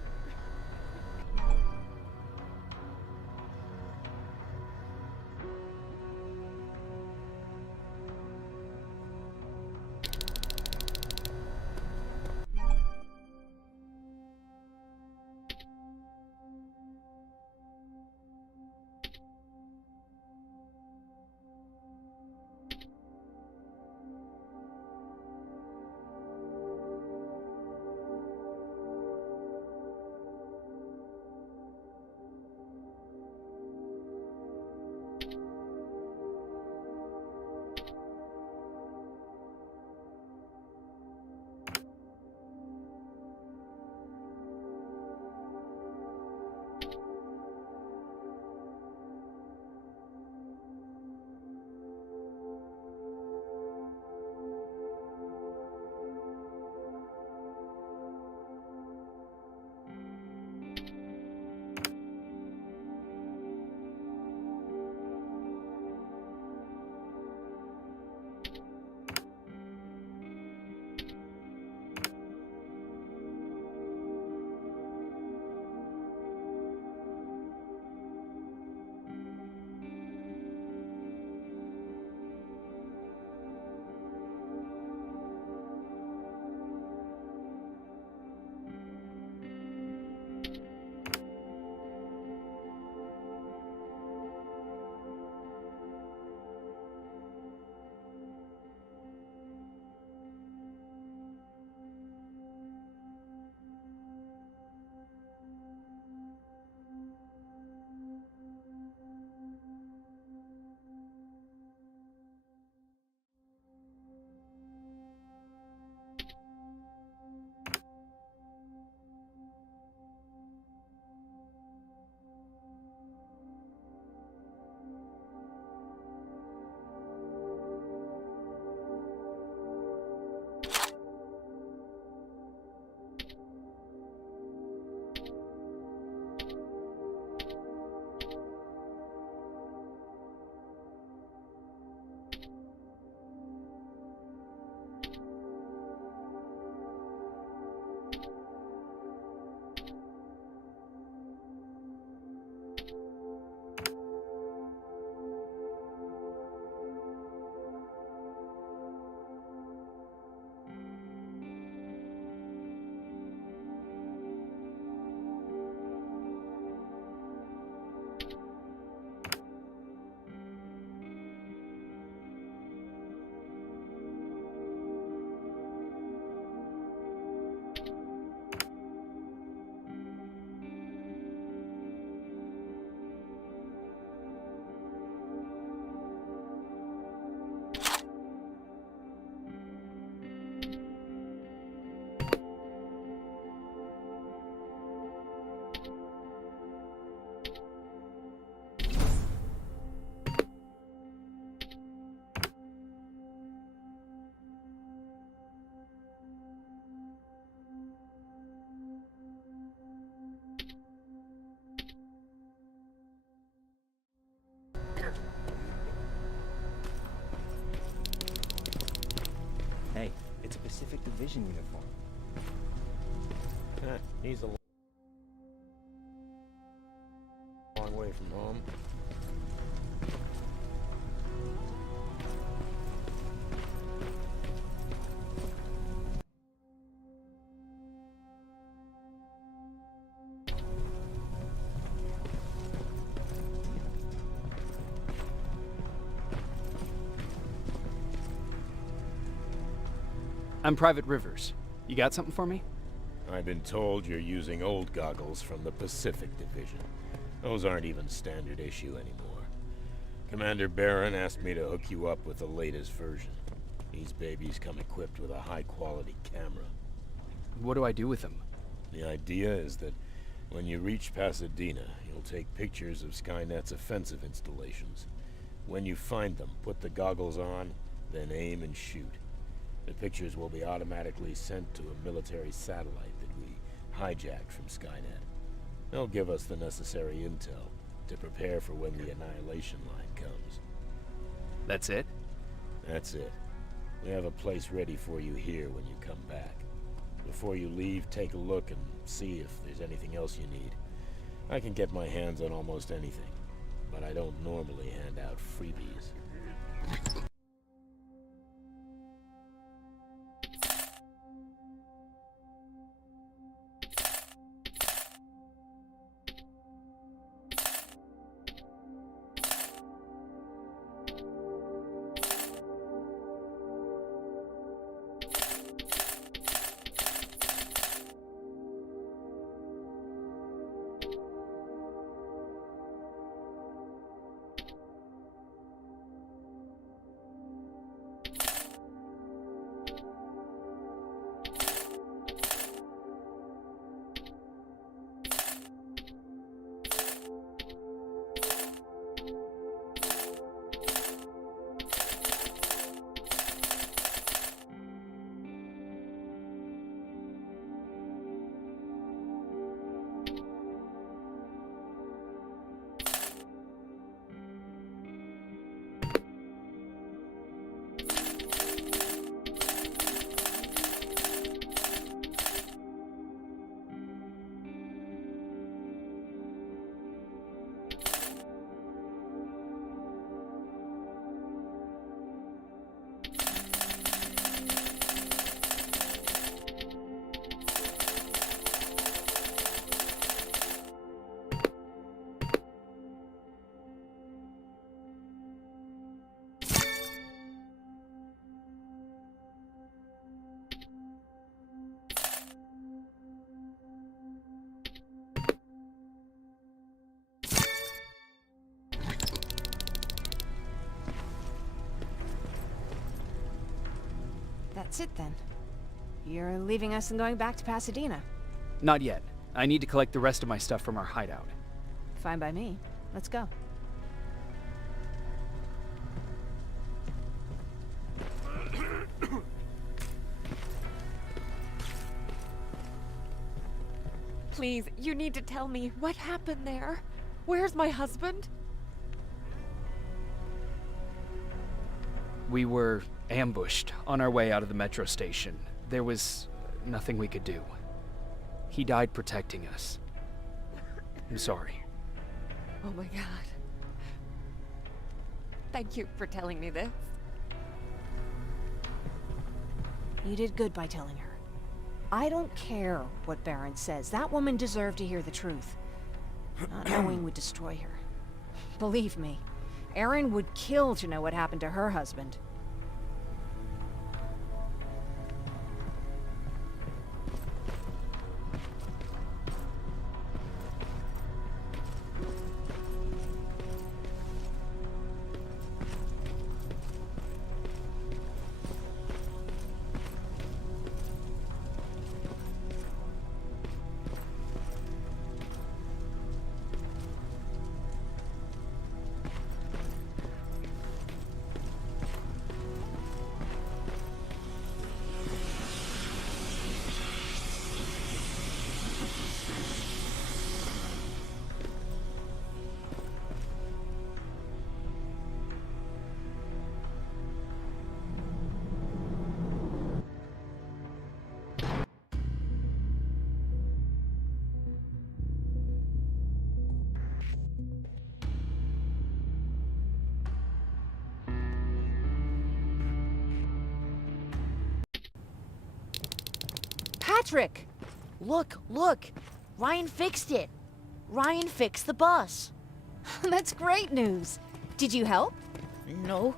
Hey, it's a Pacific Division uniform. He's a long way from home. I'm Private Rivers. You got something for me? I've been told you're using old goggles from the Pacific Division. Those aren't even standard issue anymore. Commander Barron asked me to hook you up with the latest version. These babies come equipped with a high-quality camera. What do I do with them? The idea is that when you reach Pasadena, you'll take pictures of Skynet's offensive installations. When you find them, put the goggles on, then aim and shoot. The pictures will be automatically sent to a military satellite that we hijacked from Skynet. They'll give us the necessary intel to prepare for when the Annihilation line comes. That's it? That's it. We have a place ready for you here when you come back. Before you leave, take a look and see if there's anything else you need. I can get my hands on almost anything, but I don't normally hand out freebies. That's it then. You're leaving us and going back to Pasadena. Not yet. I need to collect the rest of my stuff from our hideout. Fine by me. Let's go. Please, you need to tell me what happened there. Where's my husband? We were ambushed on our way out of the metro station. There was nothing we could do. He died protecting us. I'm sorry. Oh my God. Thank you for telling me this. You did good by telling her. I don't care what Barron says. That woman deserved to hear the truth. Not knowing would destroy her. Believe me, Erin would kill to know what happened to her husband. Patrick! Look, look! Ryan fixed it! Ryan fixed the bus! That's great news. Did you help? No.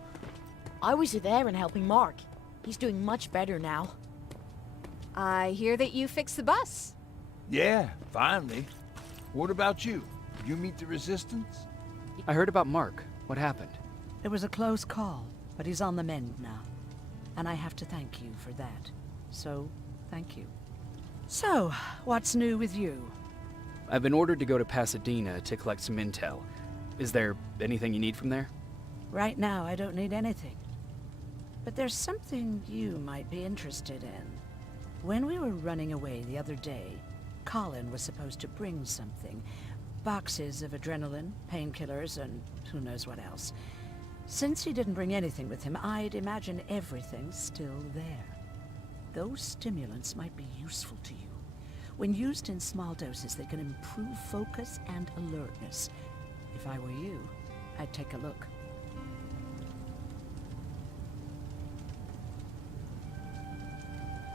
I was there and helping Mark. He's doing much better now. I hear that you fixed the bus. Yeah, finally. What about you? Did you meet the Resistance? I heard about Mark. What happened? It was a close call, but he's on the mend now. And I have to thank you for that. So, thank you. So, what's new with you? I've been ordered to go to Pasadena to collect some intel. Is there anything you need from there? Right now, I don't need anything. But there's something you might be interested in. When we were running away the other day, Colin was supposed to bring something. Boxes of adrenaline, painkillers, and who knows what else. Since he didn't bring anything with him, I'd imagine everything's still there. Those stimulants might be useful to you. When used in small doses, they can improve focus and alertness. If I were you, I'd take a look.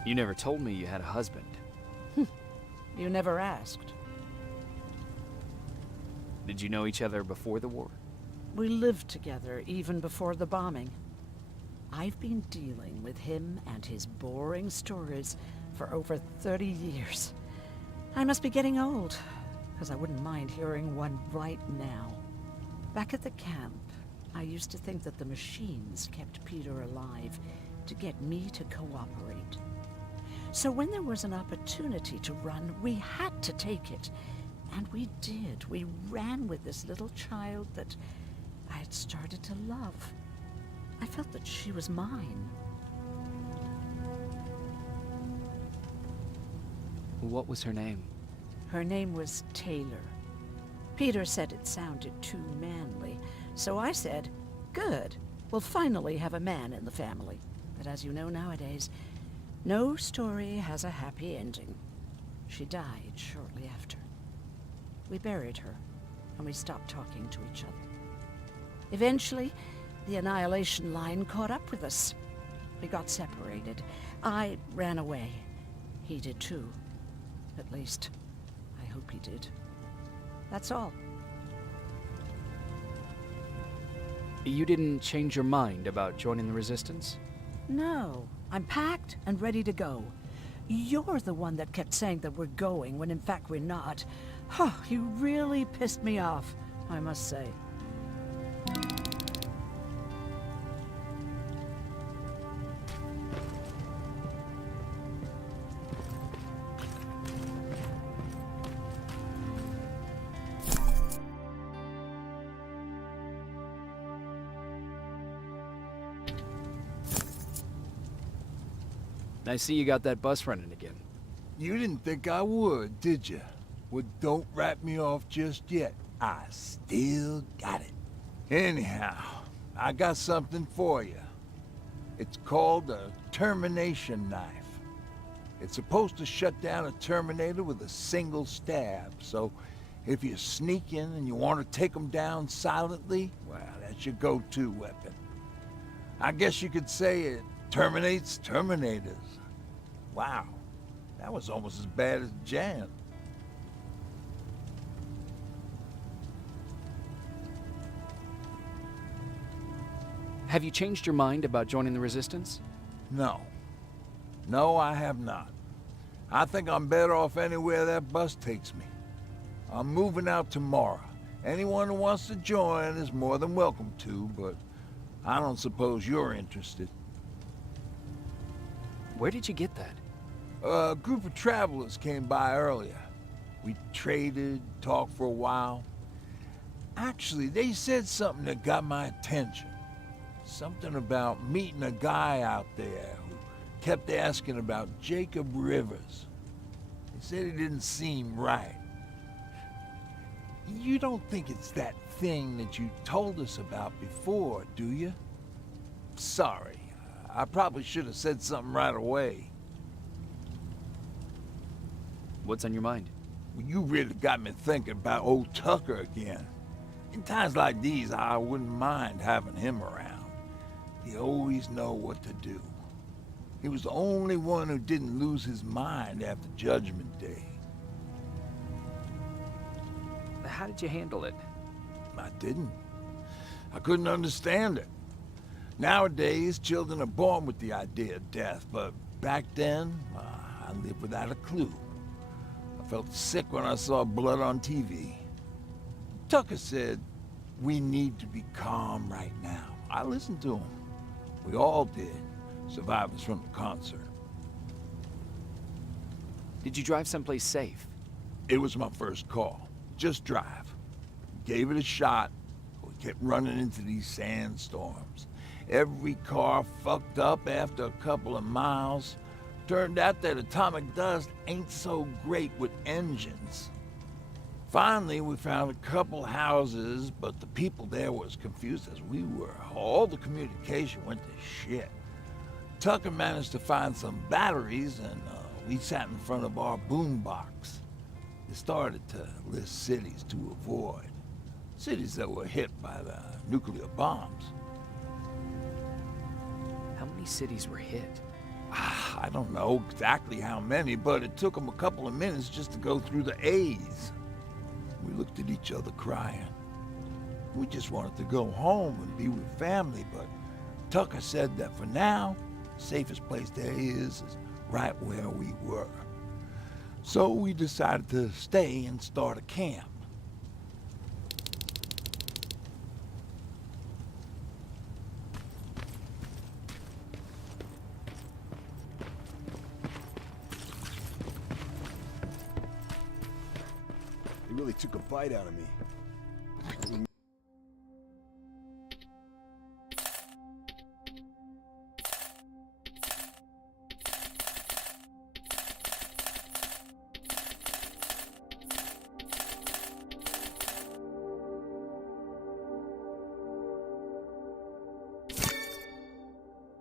You never told me you had a husband. You never asked. Did you know each other before the war? We lived together even before the bombing. I've been dealing with him and his boring stories for over 30 years. I must be getting old, because I wouldn't mind hearing one right now. Back at the camp, I used to think that the machines kept Peter alive to get me to cooperate. So when there was an opportunity to run, we had to take it. And we did. We ran with this little child that I had started to love. I felt that she was mine. What was her name? Her name was Taylor. Peter said it sounded too manly, so I said, good, we'll finally have a man in the family. But as you know nowadays, no story has a happy ending. She died shortly after. We buried her, and we stopped talking to each other. Eventually, the Annihilation line caught up with us. We got separated. I ran away. He did too. At least, I hope he did. That's all. You didn't change your mind about joining the Resistance? No, I'm packed and ready to go. You're the one that kept saying that we're going when in fact we're not. Oh, you really pissed me off, I must say. I see you got that bus running again. You didn't think I would, did you? Well, don't wrap me off just yet. I still got it. Anyhow, I got something for you. It's called a termination knife. It's supposed to shut down a Terminator with a single stab, so if you sneak in and you want to take them down silently, well, that's your go-to weapon. I guess you could say it terminates Terminators. Wow, that was almost as bad as Jan. Have you changed your mind about joining the Resistance? No. No, I have not. I think I'm better off anywhere that bus takes me. I'm moving out tomorrow. Anyone who wants to join is more than welcome to, but I don't suppose you're interested. Where did you get that? A group of travelers came by earlier. We traded, talked for a while. Actually, they said something that got my attention. Something about meeting a guy out there who kept asking about Jacob Rivers. They said he didn't seem right. You don't think it's that thing that you told us about before, do you? Sorry, I probably should have said something right away. What's on your mind? Well, you really got me thinking about old Tucker again. In times like these, I wouldn't mind having him around. He always know what to do. He was the only one who didn't lose his mind after Judgment Day. How did you handle it? I didn't. I couldn't understand it. Nowadays, children are born with the idea of death, but back then, I lived without a clue. I felt sick when I saw blood on TV. Tucker said, we need to be calm right now. I listened to him. We all did. Survivors from the concert. Did you drive someplace safe? It was my first call. Just drive. Gave it a shot. We kept running into these sandstorms. Every car fucked up after a couple of miles. Turned out that atomic dust ain't so great with engines. Finally, we found a couple houses, but the people there were as confused as we were. All the communication went to shit. Tucker managed to find some batteries, and we sat in front of our boombox. They started to list cities to avoid. Cities that were hit by the nuclear bombs. How many cities were hit? I don't know exactly how many, but it took them a couple of minutes just to go through the A's. We looked at each other crying. We just wanted to go home and be with family, but Tucker said that for now, the safest place there is right where we were. So we decided to stay and start a camp. He really took a bite out of me.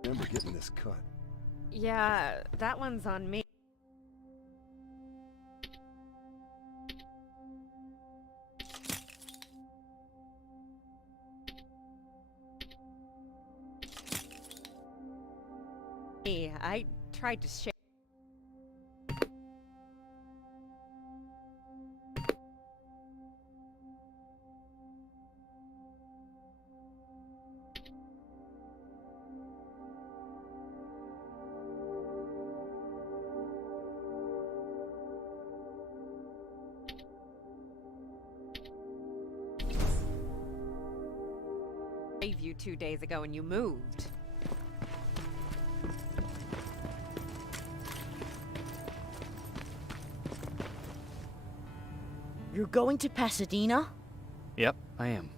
Remember getting this cut. Yeah, that one's on me. I tried to share. You 2 days ago and you moved. You're going to Pasadena? Yep, I am.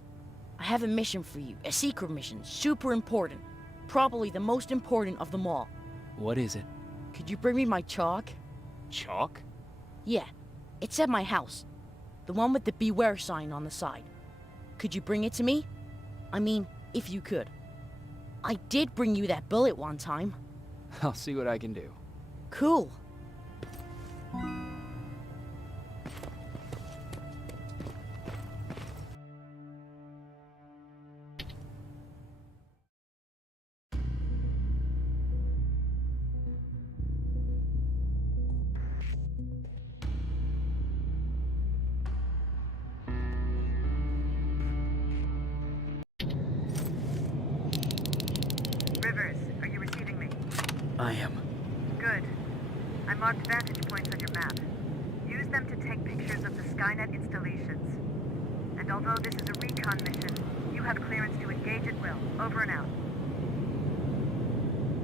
I have a mission for you. A secret mission. Super important. Probably the most important of them all. What is it? Could you bring me my chalk? Chalk? Yeah. It's at my house. The one with the beware sign on the side. Could you bring it to me? I mean, if you could. I did bring you that bullet one time. I'll see what I can do. Cool. Rivers, are you receiving me? I am. Good. I marked vantage points on your map. Use them to take pictures of the Skynet installations. And although this is a recon mission, you have clearance to engage at will. Over and out.